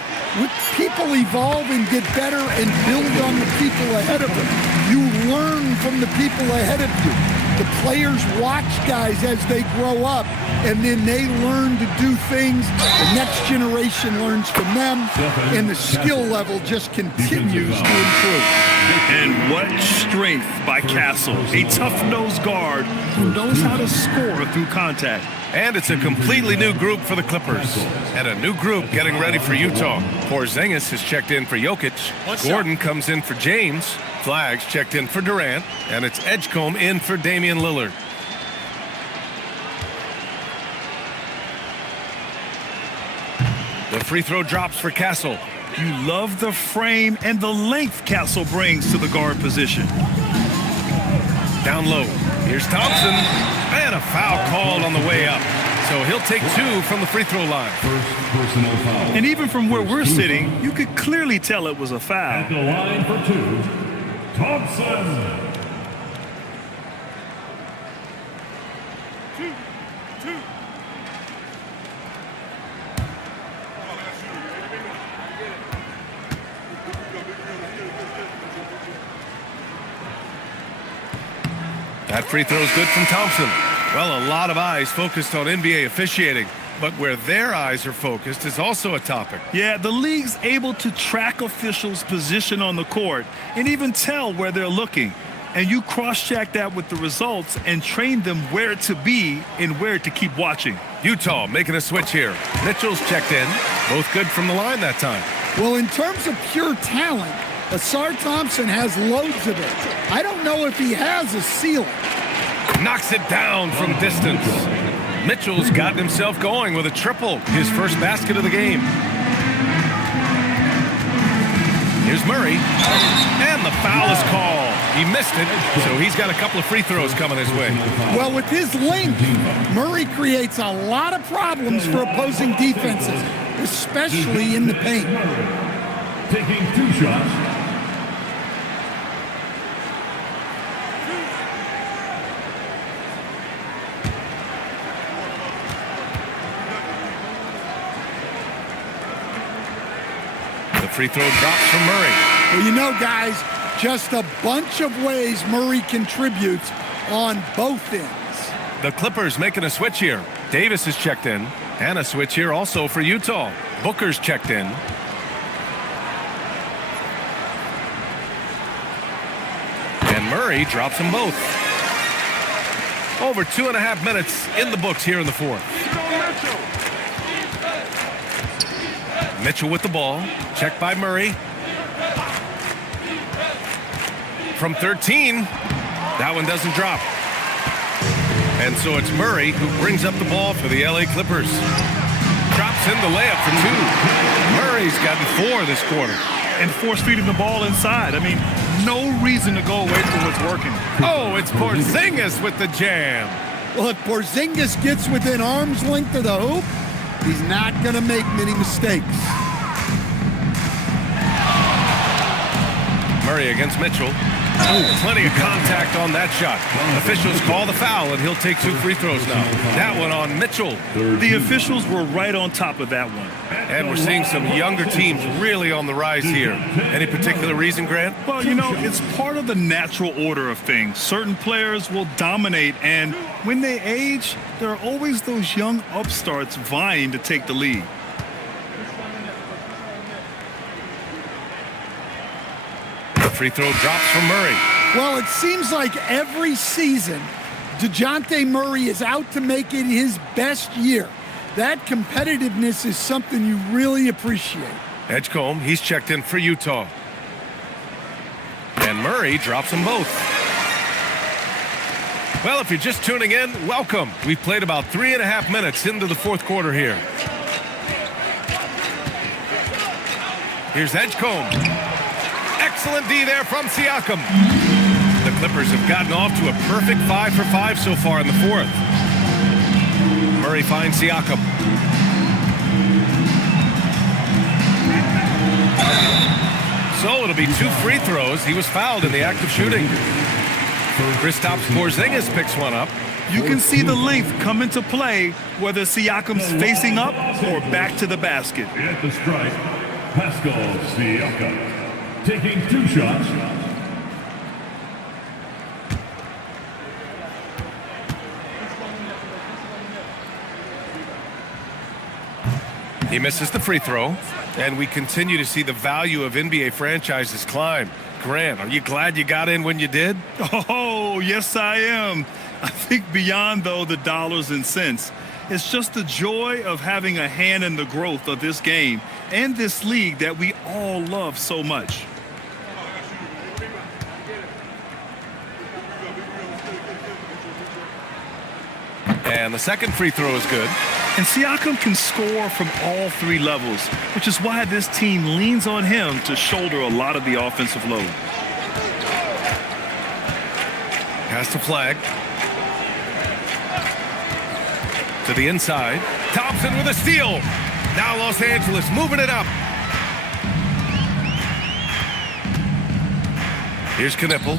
People evolve and get better and build on the people ahead of them. You learn from the people ahead of you. The players watch guys as they grow up, and then they learn to do things. The next generation learns from them, and the skill level just continues to improve. And what strength by Castle, a tough-nosed guard who knows how to score through contact. And it's a completely new group for the Clippers. And a new group getting ready for Utah. Porzingis is checked in for Jokic. Gordon comes in for James. Flags checked in for Durant. And it's Edgecombe in for Damian Lillard. The free throw drops for Castle. You love the frame and the length Castle brings to the guard position. Down low. Here's Thompson. And a foul called on the way up. So he'll take 2 from the free throw line. First personal foul. And even from where we're sitting, you could clearly tell it was a foul. At the line for 2, Thompson. That free throw is good from Thompson. Well, a lot of eyes focused on NBA officiating, but where their eyes are focused is also a topic. Yeah, the league's able to track officials' position on the court and even tell where they're looking. And you cross-check that with the results and train them where to be and where to keep watching. Utah making a switch here. Mitchell's checked in. Both good from the line that time. Well, in terms of pure talent, Ausar Thompson has loads of it. I don't know if he has a ceiling. Knocks it down from distance. Mitchell's gotten himself going with a triple, his first basket of the game. Here's Murray, and the foul is called. He missed it, so he's got a couple of free throws coming his way. Well, with his length, Murray creates a lot of problems for opposing defenses, especially in the paint. Taking 2 shots. The free throw drops from Murray. Well, you know, guys, just a bunch of ways Murray contributes on both ends. The Clippers making a switch here. Davis is checked in, and a switch here also for Utah. Booker's checked in. And Murray drops them both. Over 2.5 minutes in the books here in the fourth. Mitchell with the ball. Checked by Murray. From 13. That one doesn't drop. And so it's Murray who brings up the ball for the LA Clippers. Drops in the layup for 2. Murray's gotten 4 this quarter. And force-feeding the ball inside. I mean, no reason to go away from what's working. Oh, it's Porzingis with the jam. Well, if Porzingis gets within arm's length of the hoop, he's not going to make many mistakes. Murray against Mitchell. Ooh, plenty of contact on that shot. Officials call the foul, and he'll take 2 free throws now. That one on Mitchell. The officials were right on top of that one. And we're seeing some younger teams really on the rise here. Any particular reason, Grant? Well, you know, it's part of the natural order of things. Certain players will dominate, and when they age, there are always those young upstarts vying to take the lead. The free throw drops from Murray. Well, it seems like every season, DeJounte Murray is out to make it his best year. That competitiveness is something you really appreciate. Edgecombe, he's checked in for Utah. And Murray drops them both. Well, if you're just tuning in, welcome. We've played about 3.5 minutes into the fourth quarter here. Here's Edgecombe. Excellent D there from Siakam. The Clippers have gotten off to a perfect 5 for 5 so far in the fourth. Murray finds Siakam. So it'll be 2 free throws. He was fouled in the act of shooting. Kristaps Porzingis picks one up. You can see the length come into play whether Siakam's facing up or back to the basket. At the strike, Pascal Siakam. Taking 2 shots. He misses the free throw, and we continue to see the value of NBA franchises climb. Grant, are you glad you got in when you did? Oh, yes, I am. I think beyond, though, the dollars and cents, it's just the joy of having a hand in the growth of this game and this league that we all love so much. And the second free throw is good. And Siakam can score from all three levels, which is why this team leans on him to shoulder a lot of the offensive load. Pass to Flag. To the inside. Thompson with a steal. Now Los Angeles moving it up. Here's Knipple.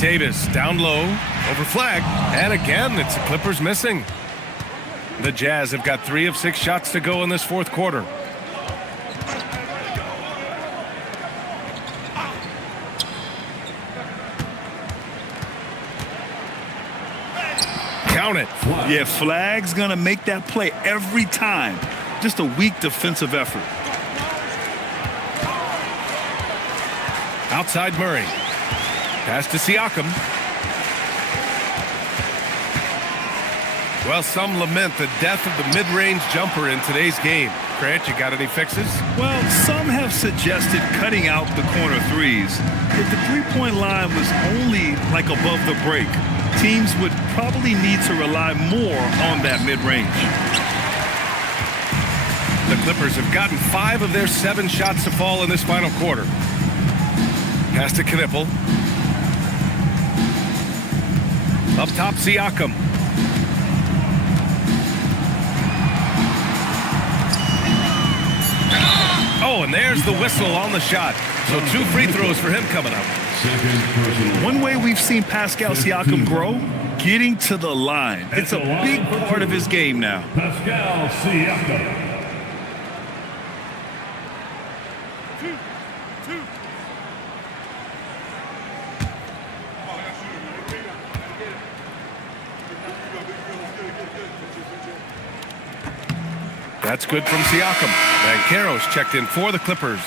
Davis down low, over Flag, and again it's the Clippers missing. The Jazz have got 3 of 6 shots to go in this fourth quarter. Count it. Yeah, Flag's gonna make that play every time. Just a weak defensive effort. Outside Murray. Pass to Siakam. Well, some lament the death of the mid-range jumper in today's game. Grant, you got any fixes? Well, some have suggested cutting out the corner threes. If the three-point line was only like above the break, teams would probably need to rely more on that mid-range. The Clippers have gotten 5 of their 7 shots to fall in this final quarter. Pass to Knipple. Up top, Siakam. Oh, and there's the whistle on the shot. So 2 free throws for him coming up. One way we've seen Pascal Siakam grow, getting to the line. It's a big part of his game now. Pascal Siakam. That's good from Siakam. Banchero's checked in for the Clippers.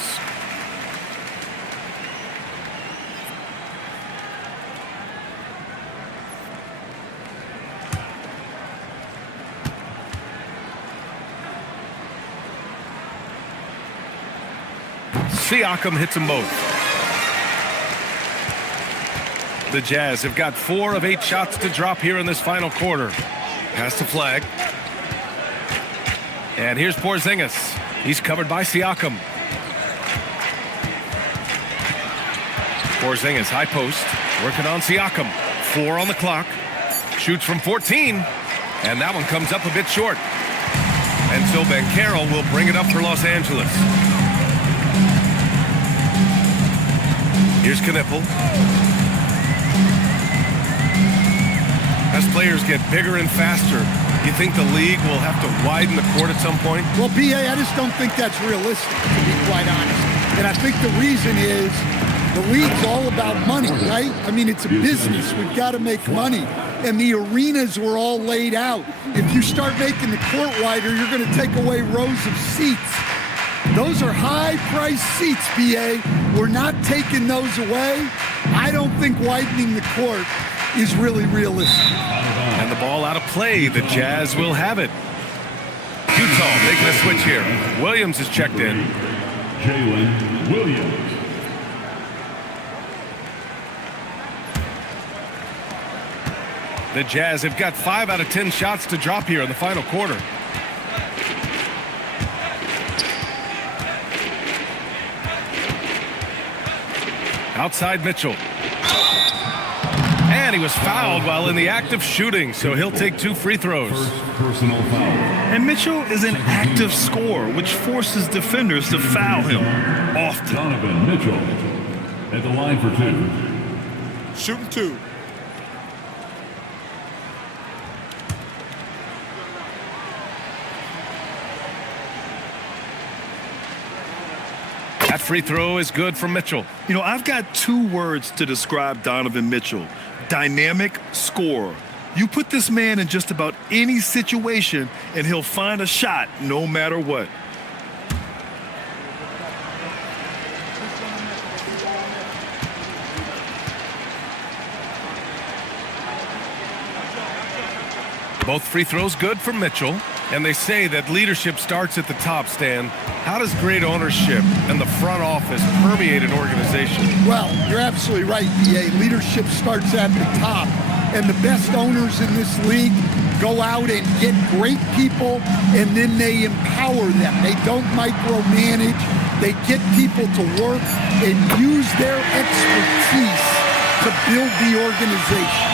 Siakam hits them both. The Jazz have got 4 of 8 shots to drop here in this final quarter. Pass to Flag. And here's Porzingis. He's covered by Siakam. Porzingis, high post, working on Siakam. 4 on the clock. Shoots from 14. And that one comes up a bit short. And so Banchero will bring it up for Los Angeles. Here's Knipple. As players get bigger and faster, you think the league will have to widen the court at some point? Well, B.A., I just don't think that's realistic, to be quite honest. And I think the reason is the league's all about money, right? I mean, it's a business. We've got to make money. And the arenas were all laid out. If you start making the court wider, you're going to take away rows of seats. Those are high-priced seats, B.A. We're not taking those away. I don't think widening the court is really realistic. And the ball out of play. The Jazz will have it. Utah making a switch here. Williams is checked in. Jalen Williams. The Jazz have got 5 out of 10 shots to drop here in the final quarter. Outside Mitchell. And he was fouled while in the act of shooting, so he'll take 2 free throws. First personal foul. And Mitchell is an active scorer, which forces defenders to foul him often. Donovan Mitchell at the line for 2. Shooting 2. That free throw is good from Mitchell. You know, I've got 2 words to describe Donovan Mitchell. Dynamic scorer. You put this man in just about any situation and he'll find a shot no matter what. Both free throws good from Mitchell. And they say that leadership starts at the top, Stan. How does great ownership and the front office permeate an organization? Well, you're absolutely right, B.A. Leadership starts at the top. and the best owners in this league go out and get great people, and then they empower them. They don't micromanage. They get people to work and use their expertise to build the organization.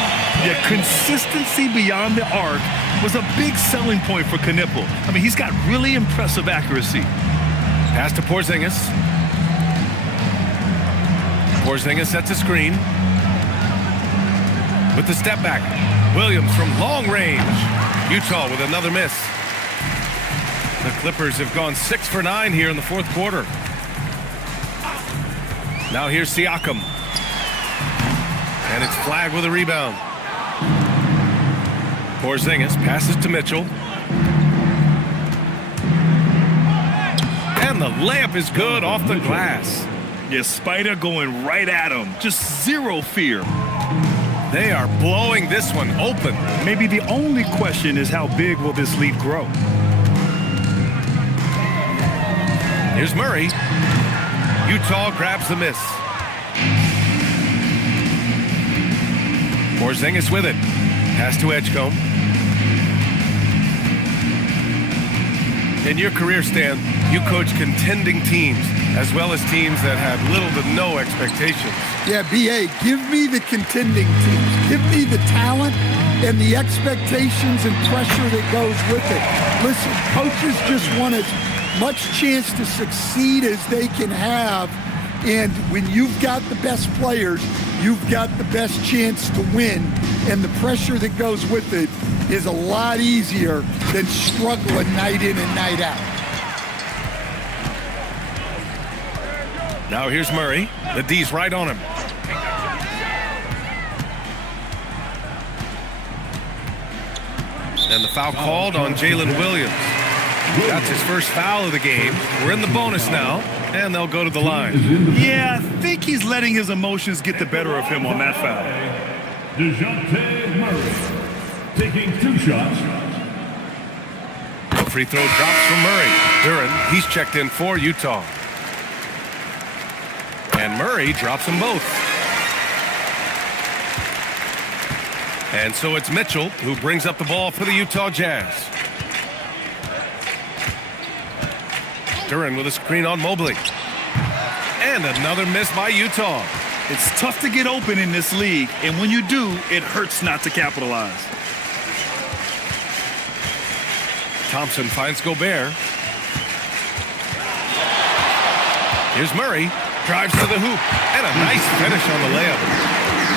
Yeah, consistency beyond the arc was a big selling point for Knipple. I mean, he's got really impressive accuracy. Pass to Porzingis. Porzingis sets a screen. With the step back. Williams from long range. Utah with another miss. The Clippers have gone 6 for 9 here in the fourth quarter. Now here's Siakam. And it's flagged with a rebound. Porzingis passes to Mitchell. And the layup is good off the glass. Yeah, Spider going right at him. Just zero fear. They are blowing this one open. Maybe the only question is how big will this lead grow? Here's Murray. Utah grabs the miss. Porzingis with it. Pass to Edgecombe. In your career, Stan, you coach contending teams as well as teams that have little to no expectations. Yeah, B.A., give me the contending teams. Give me the talent and the expectations and pressure that goes with it. Listen, coaches just want as much chance to succeed as they can have. And when you've got the best players, you've got the best chance to win. And the pressure that goes with it is a lot easier than struggling night in and night out. Now here's Murray. The D's right on him. And the foul called on Jalen Williams. That's his first foul of the game. We're in the bonus now, and they'll go to the line. Yeah, I think he's letting his emotions get the better of him on that foul. DeJounte Murray taking 2 shots. The free throw drops from Murray. Duren, he's checked in for Utah. And Murray drops them both. And so it's Mitchell who brings up the ball for the Utah Jazz. Duren with a screen on Mobley. And another miss by Utah. It's tough to get open in this league, and when you do, it hurts not to capitalize. Thompson finds Gobert. Here's Murray. Drives to the hoop. And a nice finish on the layup.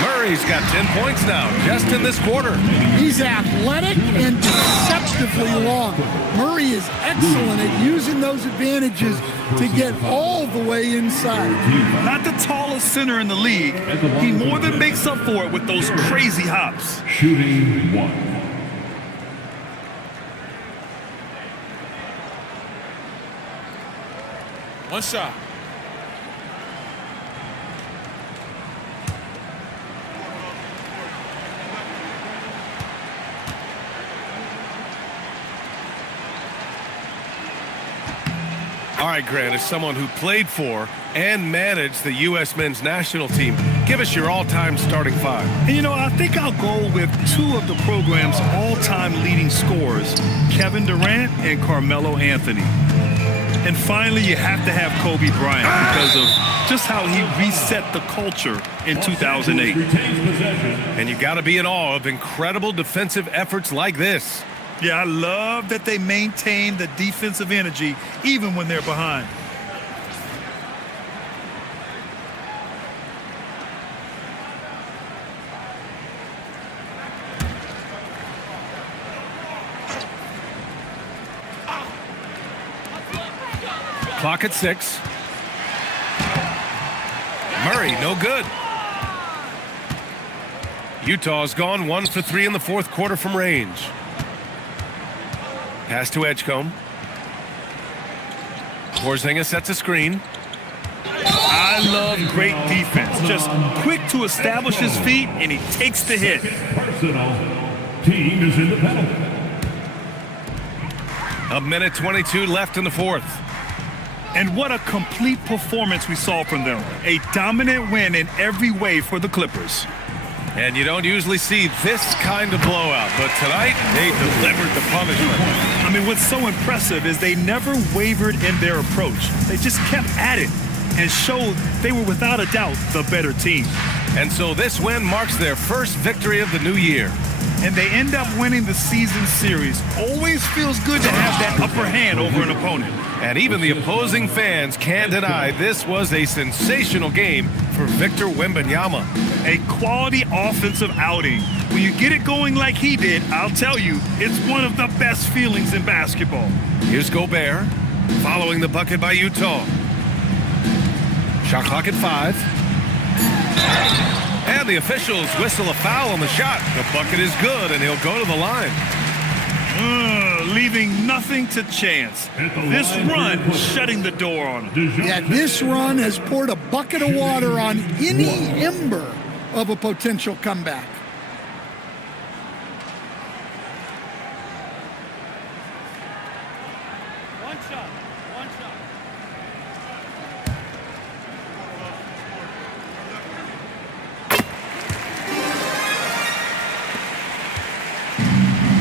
Murray's got 10 points now, just in this quarter. He's athletic and deceptively long. Murray is excellent at using those advantages to get all the way inside. Not the tallest center in the league. He more than makes up for it with those crazy hops. Shooting 1. One shot. All right, Grant, as someone who played for and managed the U.S. men's national team, give us your all-time starting 5. And, you know, I think I'll go with 2 of the program's all-time leading scorers, Kevin Durant and Carmelo Anthony. And finally, you have to have Kobe Bryant because of just how he reset the culture in 2008. And you got to be in awe of incredible defensive efforts like this. Yeah, I love that they maintain the defensive energy even when they're behind. Clock at 6. Murray, no good. Utah's gone 1 for 3 in the fourth quarter from range. Pass to Edgecombe. Porzingis sets a screen. I love great defense. Just quick to establish his feet, and he takes the hit. Personal. Team is in the penalty. 1:22 left in the fourth. And what a complete performance we saw from them. A dominant win in every way for the Clippers. And you don't usually see this kind of blowout, but tonight they delivered the punishment. I mean, what's so impressive is they never wavered in their approach. They just kept at it and showed they were without a doubt the better team. And so this win marks their first victory of the new year. And they end up winning the season series. Always feels good to have that upper hand over an opponent. And even the opposing fans can't deny this was a sensational game for Victor Wembanyama. A quality offensive outing. When you get it going like he did, I'll tell you, it's one of the best feelings in basketball. Here's Gobert, following the bucket by Utah. Shot clock at 5. And the officials whistle a foul on the shot. The bucket is good, and he'll go to the line. Leaving nothing to chance. This run shutting the door on him. Yeah, this run has poured a bucket of water on any ember of a potential comeback. One shot.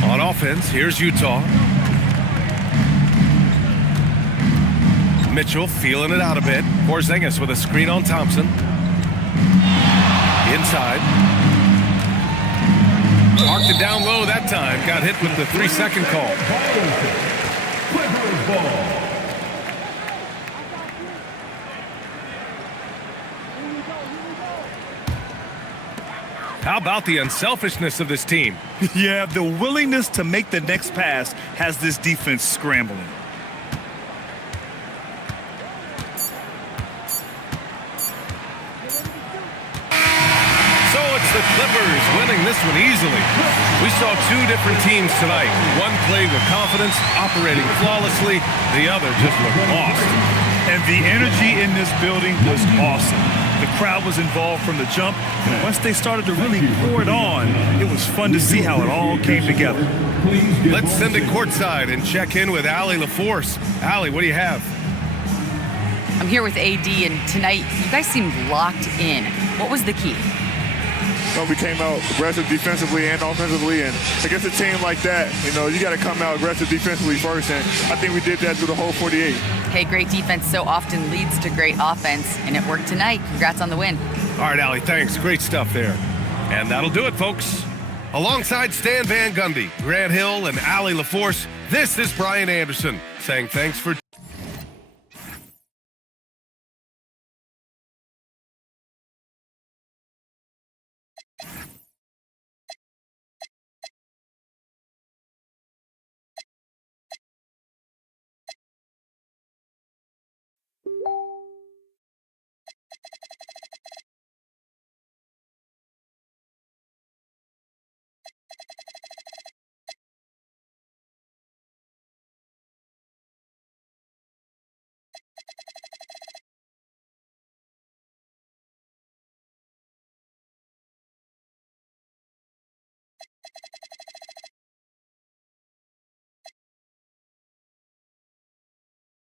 On offense, here's Utah. Mitchell feeling it out a bit. Porzingis with a screen on Thompson. Inside. Marked it down low that time. Got hit with the 3-second call. Clippers ball. How about the unselfishness of this team? Yeah, the willingness to make the next pass has this defense scrambling. So it's the Clippers winning this one easily. We saw two different teams tonight. One played with confidence, operating flawlessly. The other just looked lost. And the energy in this building was awesome. The crowd was involved from the jump, and once they started to really pour it on, it was fun to see how it all came together. Let's send it courtside and check in with Allie LaForce. Allie, what do you have? I'm here with AD, and tonight you guys seemed locked in. What was the key? We came out aggressive defensively and offensively, and against a team like that, you got to come out aggressive defensively first, and I think we did that through the whole 48. Hey, great defense so often leads to great offense, and it worked tonight. Congrats on the win. All right, Allie, thanks. Great stuff there. And that'll do it, folks. Alongside Stan Van Gundy, Grant Hill, and Allie LaForce, this is Brian Anderson saying thanks for